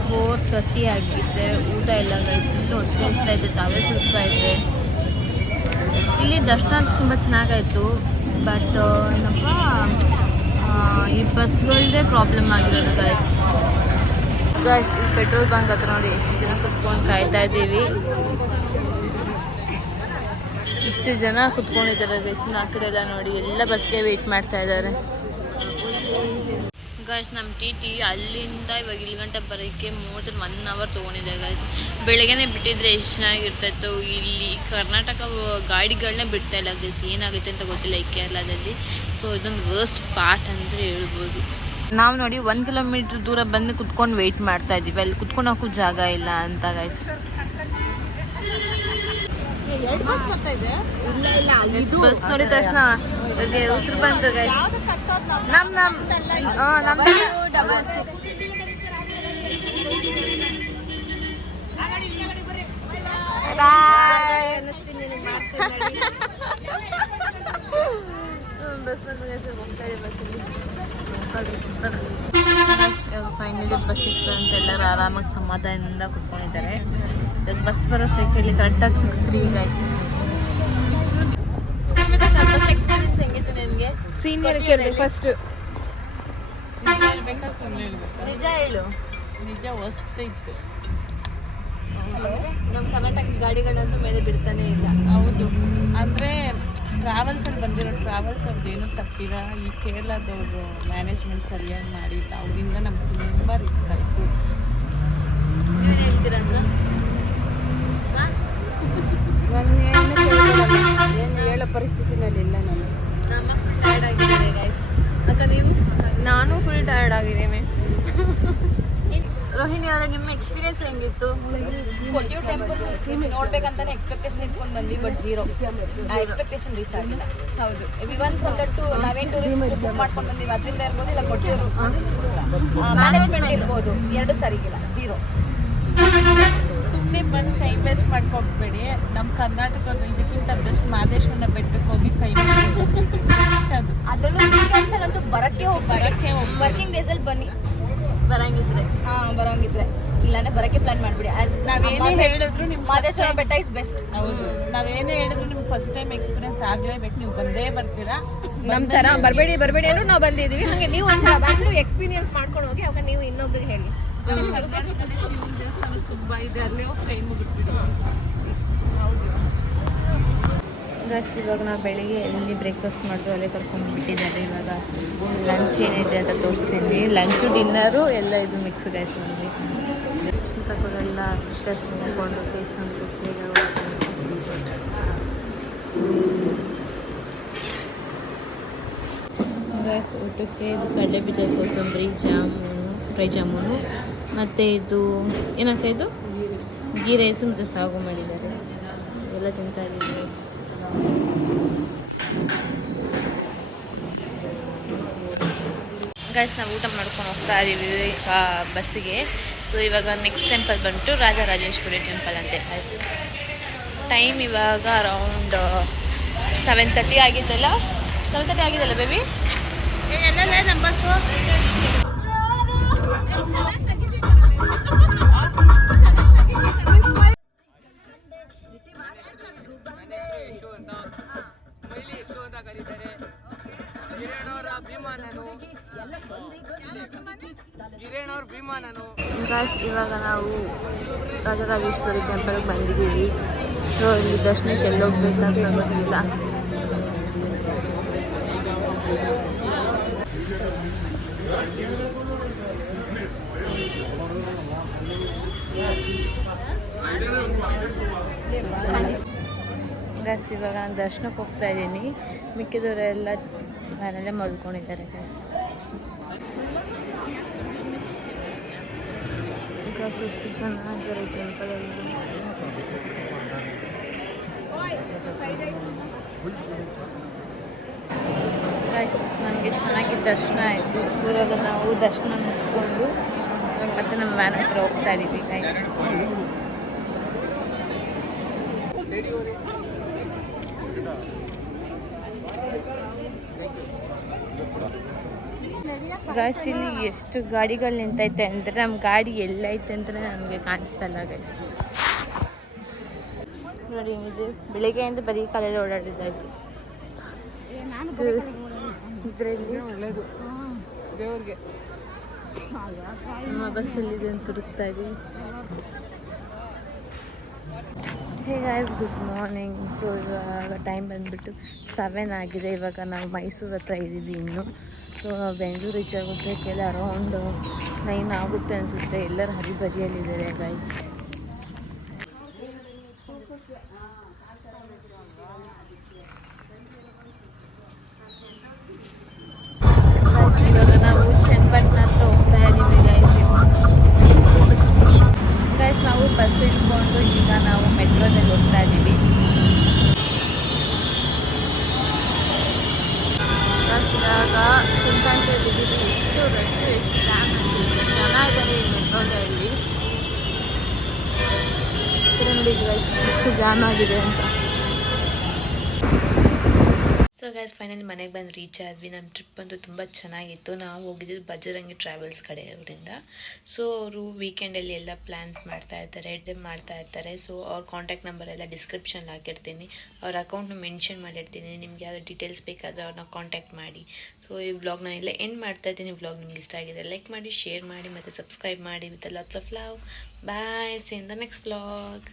4:30 ಆಗಿದೆ. ಊಟ ಎಲ್ಲ ಗೈಸ್ ಫುಲ್ಲು ಹೊಸ್ತಾ ಇದೆ, ತಲೆ ಸುತ್ತಾ ಇದೆ. ಇಲ್ಲಿ ದರ್ಶನ ತುಂಬ ಚೆನ್ನಾಗಾಯಿತು. ಬಟ್ ಏನಪ್ಪ ಈ ಬಸ್ಗಳದ್ದೇ ಪ್ರಾಬ್ಲಮ್ ಆಗಿರೋದು ಗಾಯ್ಸ್. ಇಲ್ಲಿ ಪೆಟ್ರೋಲ್ ಬಂಕ್ ಹತ್ರ ನೋಡಿ ಎಷ್ಟು ಜನ ಕುತ್ಕೊಂಡು ಕಾಯ್ತಾ ಇದ್ದೀವಿ. ಇಷ್ಟು ಜನ ಕುತ್ಕೊಂಡಿದ್ದಾರೆ ಗೈಸ್. ಆ ಕಡೆ ಎಲ್ಲ ನೋಡಿ ಎಲ್ಲ ಬಸ್ಗೆ ವೆಯ್ಟ್ ಮಾಡ್ತಾ ಇದ್ದಾರೆ ಗಾಯ್ಸ್. ನಮ್ಮ ಟಿ ಅಲ್ಲಿಂದ ಇವಾಗ ಇಲ್ಲಿ ಗಂಟೆ ಬರೋಕ್ಕೆ ಮೋರ್ ದೆನ್ 1 hour ತೊಗೊಂಡಿದೆ ಗಾಯ್ಸ್. ಬೆಳಗ್ಗೆನೇ ಬಿಟ್ಟಿದ್ರೆ ಎಷ್ಟು ಚೆನ್ನಾಗಿರ್ತಾಯಿತ್ತು. ಇಲ್ಲಿ ಕರ್ನಾಟಕ ಗಾಡಿಗಳನ್ನೇ ಬಿಡ್ತಾ ಇಲ್ಲ ಗೈಸ್. ಏನಾಗುತ್ತೆ ಅಂತ ಗೊತ್ತಿಲ್ಲ ಈ ಕೇರಳದಲ್ಲಿ. ಸೊ ಇದೊಂದು ವರ್ಸ್ಟ್ ಪಾರ್ಟ್ ಅಂತ ಹೇಳ್ಬೋದು. ನಾವು ನೋಡಿ 1 kilometer ದೂರ ಬಂದು ಕುತ್ಕೊಂಡು ವೆಯ್ಟ್ ಮಾಡ್ತಾ ಇದ್ದೀವಿ. ಅಲ್ಲಿ ಕುತ್ಕೊಳಕ್ಕೂ ಜಾಗ ಇಲ್ಲ ಅಂತ ಗೈಸ್. ಬಸ್ ನೋಡಿದ ತಕ್ಷಣ ಉಸಿರು ಬಂತು ಗೈಸ್. ನಮ್ದು 66. ಬಸ್ ಹೋಗ್ತಾ ಇದೆ ಬಸ್ಸಲ್ಲಿ. ಫೈನಲಿ ಬಸ್ ಸಿಕ್ತು ಅಂತ ಎಲ್ಲರೂ ಆರಾಮಾಗಿ ಸಮಾಧಾನದಿಂದ ಕುತ್ಕೊಂಡಿದ್ದಾರೆ. ಬಸ್ ಬರೋ ಸ್ಟ್ರೈಕಲ್ಲಿ ಕರೆಕ್ಟಾಗಿ 6:03 ಗೈಸ್. ಬಸ್ ಎಕ್ಸ್ಪೀರಿಯನ್ಸ್ ಹೆಂಗಿತ್ತು ನಿನಗೆ? ಸೀನಿಯರ್ ಕೇಳಿ ಫಸ್ಟ್. ನಿಜ ಹೇಳು. ನಿಜ ವರ್ಸ್ಟ್ ಇತ್ತು. ನಮ್ಮ ಕರ್ನಾಟಕ ಗಾಡಿಗಳಂತೂ ಮೇಲೆ ಬಿಡ್ತಾನೆ ಇಲ್ಲ. ಹೌದು, ಅಂದರೆ ಟ್ರಾವೆಲ್ಸಲ್ಲಿ ಬಂದಿರೋ ಟ್ರಾವೆಲ್ಸ್ ಅವ್ರದ್ದು ಏನೂ ತಪ್ಪಿಲ್ಲ. ಈ ಕೇರಳದವರು ಮ್ಯಾನೇಜ್ಮೆಂಟ್ ಸರಿಯಾಗಿ ಮಾಡಿಲ್ಲ. ಅವರಿಂದ ನಮ್ಗೆ ತುಂಬ ರಿಸ್ಕ್ ಆಯಿತು. ನೀವು ಹೇಳ್ತೀರಂತ ಏನು ಹೇಳೋ ಪರಿಸ್ಥಿತಿನಲ್ಲಿಲ್ಲ ನಾನು. ನಮ್ಮ ಫುಲ್ ಟಯರ್ಡ್ ಆಗಿದ್ದೇನೆ ಗೈಸ್. ಅಕ್ಕ ನೀವು? ನಾನು ಫುಲ್ ಟಯರ್ಡ್ ಆಗಿದ್ದೀನಿ. ರೋಹಿಣಿ ಅವರೇ ನಿಮ್ಮ ಎಕ್ಸ್ಪೀರಿಯನ್ಸ್ ಹೆಂಗಿತ್ತು? ಕೊಟ್ಟಿಯೂರು ಟೆಂಪಲ್ ನೋಡ್ಬೇಕಂತಾನೆ ಎಕ್ಸ್ಪೆಕ್ಟೇಷನ್ ಇಟ್ಕೊಂಡು ಬಂದ್ವಿ, ಬಟ್ ಝೀರೋ. ಆ ಎಕ್ಸ್ಪೆಕ್ಟೇಷನ್ ರೀಚ್ ಆಗಿಲ್ಲ. ಹೌದು. ವಿವನ್ ಸಂಗಟ್ಟು ನಾವೇನು ಟೂರಿಸ್ಟ್ ಬುಕ್ ಮಾಡ್ಕೊಂಡು ಬಂದೀವಿ ಅದರಿಂದ ಇರ್ಬೋದು, ಇಲ್ಲ ಕೊಟ್ಟಿಯೂರು ಮ್ಯಾನೇಜ್ಮೆಂಟ್ ಇರ್ಬೋದು, ಎರಡು ಸರಿಗಿಲ್ಲ, ಝೀರೋ. ಸುಮ್ಮನೆ ಬಂದು ಟೈಮ್ ವೇಸ್ಟ್ ಮಾಡ್ಕೋಬೇಡಿ. ನಮ್ಮ ಕರ್ನಾಟಕದ ಇದಕ್ಕಿಂತ ಬೆಸ್ಟ್ ಮಾದೇಶ್ವರನ ಬೆಟ್ಟಕ್ಕೆ ಹೋಗಿ ಕೈ ಅದು ಅದರಲ್ಲೂ ವೀಕೆಂಡ್ಸಲ್ಲಂತೂ ಬರೋಕ್ಕೆ ಹೋಗಿ ವರ್ಕಿಂಗ್ ಡೇಸಲ್ಲಿ ಬನ್ನಿ ಬರಂಗಿದ್ರೆ. ಬರೋಂಗಿದ್ರೆ, ಇಲ್ಲಾಂದ್ರೆ ಬರೋಕ್ಕೆ ಪ್ಲಾನ್ ಮಾಡಿಬಿಡಿ. ನಾವೇನೇ ಹೇಳಿದ್ರು ನಿಮ್ಮ ಮಾದೇಶ್ವರ ಬೆಟ್ಟ ಇಸ್ ಬೆಸ್ಟ್. ಹೌದು, ನಾವೇನೇ ಹೇಳಿದ್ರು ನಿಮ್ಗೆ ಫಸ್ಟ್ ಟೈಮ್ ಎಕ್ಸ್ಪೀರಿಯನ್ಸ್ ಆಗಲೇಬೇಕು. ನೀವು ಬಂದೇ ಬರ್ತೀರಾ. ನಮ್ಮ ಥರ ಬರಬೇಡಿ ಅಂದ್ರೂ ನಾವು ಬಂದಿದ್ದೀವಿ. ಹಾಗೆ ನೀವು ಒಂಥರ ಬಂದು ಎಕ್ಸ್ಪೀರಿಯನ್ಸ್ ಮಾಡ್ಕೊಂಡು ಹೋಗಿ, ಅವಾಗ ನೀವು ಇನ್ನೊಬ್ರಿಗೆ ಹೇಳಿ. ಕರ್ನಾಟಕದಲ್ಲಿ ಶಿವನ ದೇವಸ್ಥಾನ ತುಂಬಾ ಇದೆ, ಅಲ್ಲೇ ಹೋಗಿ ಕೈ ಮುಗಿದ್ಬಿಡಿ. ಗಸ್ ಇವಾಗ ನಾವು ಬೆಳಿಗ್ಗೆ ಎಲ್ಲಿ ಬ್ರೇಕ್ಫಾಸ್ಟ್ ಮಾಡಿದ್ರು ಅಲ್ಲೇ ಕರ್ಕೊಂಡ್ಬಿಟ್ಟಿದ್ದಾರೆ. ಇವಾಗ ಲಂಚ್ ಏನಿದೆ ಅಂತ ತೋರಿಸ್ತೀನಿ. ಲಂಚು ಡಿನ್ನರು ಎಲ್ಲ ಇದು ಮಿಕ್ಸ್ ಗೈಸ್. ನಮಗೆ ಎಲ್ಲ ಟೆಸ್ಟ್ ಮಾಡಿಕೊಂಡು ಫೇಸ್ ಗೈಸ್ ಊಟಕ್ಕೆ ಇದು ಕಡಲೆ ಬೀಜ ಕೋಸಂಬರಿ, ಜಾಮೂನು, ಫ್ರೈ ಜಾಮೂನು ಮತ್ತು ಇದು ಏನಾಗ್ತಾ ಇದು ಗೀ ರೈಸು ಮತ್ತು ಸಾಗು ಮಾಡಿದ್ದಾರೆ. ಎಲ್ಲ ತಿಂತಾ ಇದ್ದೀವಿ. ಗೈಸ್ ನಾವು ಊಟ ಮಾಡ್ಕೊಂಡು ಹೋಗ್ತಾ ಇದ್ದೀವಿ ಬಸ್ಸಿಗೆ. ಸೊ ಇವಾಗ ನೆಕ್ಸ್ಟ್ ಟೆಂಪಲ್ ಬಂತು ರಾಜರಾಜೇಶ್ವರಿ ಟೆಂಪಲ್ ಅಂತೆ ಗೈಸ್. ಟೈಮ್ ಇವಾಗ ಅರೌಂಡ್ 7:30 ಆಗಿದ್ದಲ್ಲ, 7:30 ಆಗಿದ್ದಲ್ಲ ಬೇಬಿ. ಗಾಯ್ಸ್ ಇವಾಗ ನಾವು ರಾಜರಾಜೇಶ್ವರಿ ಟೆಂಪಲ್ಗೆ ಬಂದಿದ್ದೀವಿ. ಸೊ ಇಲ್ಲಿ ದರ್ಶನಕ್ಕೆ ಎಲ್ಲಿ ಹೋಗ್ಬೇಕಂತ ಗೊತ್ತಿಲ್ಲ. ಗೈಸ್ ಇವಾಗ ನಾನು ದರ್ಶನಕ್ಕೆ ಹೋಗ್ತಾ ಇದ್ದೀನಿ. ಮಿಕ್ಕಿದವರೆಲ್ಲ ಮನೆಯಲ್ಲೇ ಮಲ್ಕೊಂಡಿದ್ದಾರೆ ಗೈಸ್. ಎಷ್ಟು ಚೆನ್ನಾಗಿರೋ ಟೆಂಪಲಲ್ಲಿ ಗೈಸ್ ನಮಗೆ ಚೆನ್ನಾಗಿ ದರ್ಶನ ಆಯಿತು. ಸೊ ಇವಾಗ ನಾವು ದರ್ಶನ ಮುಗಿಸ್ಕೊಂಡು ಮತ್ತೆ ನಮ್ಮ ವ್ಯಾನ್ ಹತ್ರ ಹೋಗ್ತಾ ಇದ್ದೀವಿ ಗೈಸ್. ಗೈಸ್ ಇಲ್ಲಿ ಎಷ್ಟು ಗಾಡಿಗಳು ನಿಂತೈತೆ ಅಂದರೆ ನಮ್ಮ ಗಾಡಿ ಎಲ್ಲೈತೆ ಅಂತಲೇ ನಮಗೆ ಕಾಣಿಸ್ತಲ್ಲ ಗೈಸ್. ನೋಡಿ ಏನಿದೆ, ಬೆಳಿಗ್ಗೆಯಿಂದ ಬರೀ ಕಾಲೆಲ್ಲ ಓಡಾಡಿದ್ದಾಯಿತು. ಇದರಲ್ಲಿ ಒಳ್ಳೇದು ದೇವ್ರಿಗೆ. ನಮ್ಮ ಬಸ್ಸಲ್ಲಿದೆ ಅಂತ ಹುಡುಕ್ತಾ ಇದ್ದೀವಿ. Hey guys good morning. So ಇವಾಗ ಟೈಮ್ ಬಂದುಬಿಟ್ಟು 7 ಆಗಿದೆ. ಇವಾಗ ನಾವು ಮೈಸೂರು ಹತ್ರ ಇದ್ದೀವಿ ಇನ್ನು. ಸೊ ನಾವು ಬೆಂಗಳೂರು ರೀಚ್ ಆಗೋಷ್ಟಕ್ಕೆಲ್ಲ ಅರೌಂಡ್ 9 ಆಗುತ್ತೆ ಅನಿಸುತ್ತೆ. ಎಲ್ಲರೂ ಹರಿಬರಿಯಲ್ಲಿದ್ದಾರೆ ಗೈಸ್. ಇವಾಗ ನಾವು ಚನ್ನಪಟ್ಟಣ ಹತ್ರ ಹೋಗ್ತಾ ಇದ್ದೀವಿ ಗೈಸ್. ಗೈಸ್ ನಾವು ಬಸ್ ಇಟ್ಕೊಂಡು ಈಗ ನಾವು ಮೆಟ್ರೋದಲ್ಲಿ ಹೋಗ್ತಾ ಇದ್ದೀವಿ. ಇವಾಗ ಚಿಂತಾಂಚೆಯಲ್ಲಿದ್ದೀವಿ. ಎಷ್ಟು ರಶ್, ಎಷ್ಟು ಜಾಮ್ ಆಗಿದೆ, ಜನ ಇದ್ದಾರೆ ಈ ಮೆಟ್ರೋದಲ್ಲಿ. ನೋಡಿ ಗೈಸ್ ಎಷ್ಟು ಜಾಮ್ ಆಗಿದೆ ಅಂತ. ಸೊ ಗೈಸ್ ಫೈನಲಿ ಮನೆಗೆ ಬಂದು ರೀಚ್ ಆದ್ವಿ. ನಮ್ಮ ಟ್ರಿಪ್ ಅಂತೂ ತುಂಬ ಚೆನ್ನಾಗಿತ್ತು. ನಾವು ಹೋಗಿದ್ದು ಬಜರಂಗಿ ಟ್ರಾವೆಲ್ಸ್ ಕಡೆಯವರಿಂದ. ಸೊ ಅವರು ವೀಕೆಂಡಲ್ಲಿ ಎಲ್ಲ ಪ್ಲ್ಯಾನ್ಸ್ ಮಾಡ್ತಾ ಇರ್ತಾರೆ. ಸೊ ಅವ್ರ ಕಾಂಟ್ಯಾಕ್ಟ್ ನಂಬರ್ ಎಲ್ಲ ಡಿಸ್ಕ್ರಿಪ್ಷನ್ ಹಾಕಿರ್ತೀನಿ. ಅವ್ರ ಅಕೌಂಟ್ನ ಮೆನ್ಷನ್ ಮಾಡಿರ್ತೀನಿ. ನಿಮ್ಗೆ ಯಾವ್ದು ಡೀಟೇಲ್ಸ್ ಬೇಕಾದರೆ ಅವ್ರನ್ನ ಕಾಂಟ್ಯಾಕ್ಟ್ ಮಾಡಿ. ಸೊ ಈ ವ್ಲಾಗ್ ನಾನು ಎಲ್ಲ ಎಂಡ್ ಮಾಡ್ತಾ ಇದ್ದೀನಿ. ವ್ಲಾಗ್ ನಿಮ್ಗೆ ಇಷ್ಟ ಆಗಿದೆ ಲೈಕ್ ಮಾಡಿ, ಶೇರ್ ಮಾಡಿ ಮತ್ತು ಸಬ್ಸ್ಕ್ರೈಬ್ ಮಾಡಿ. With lots of love. Bye. See in the next vlog.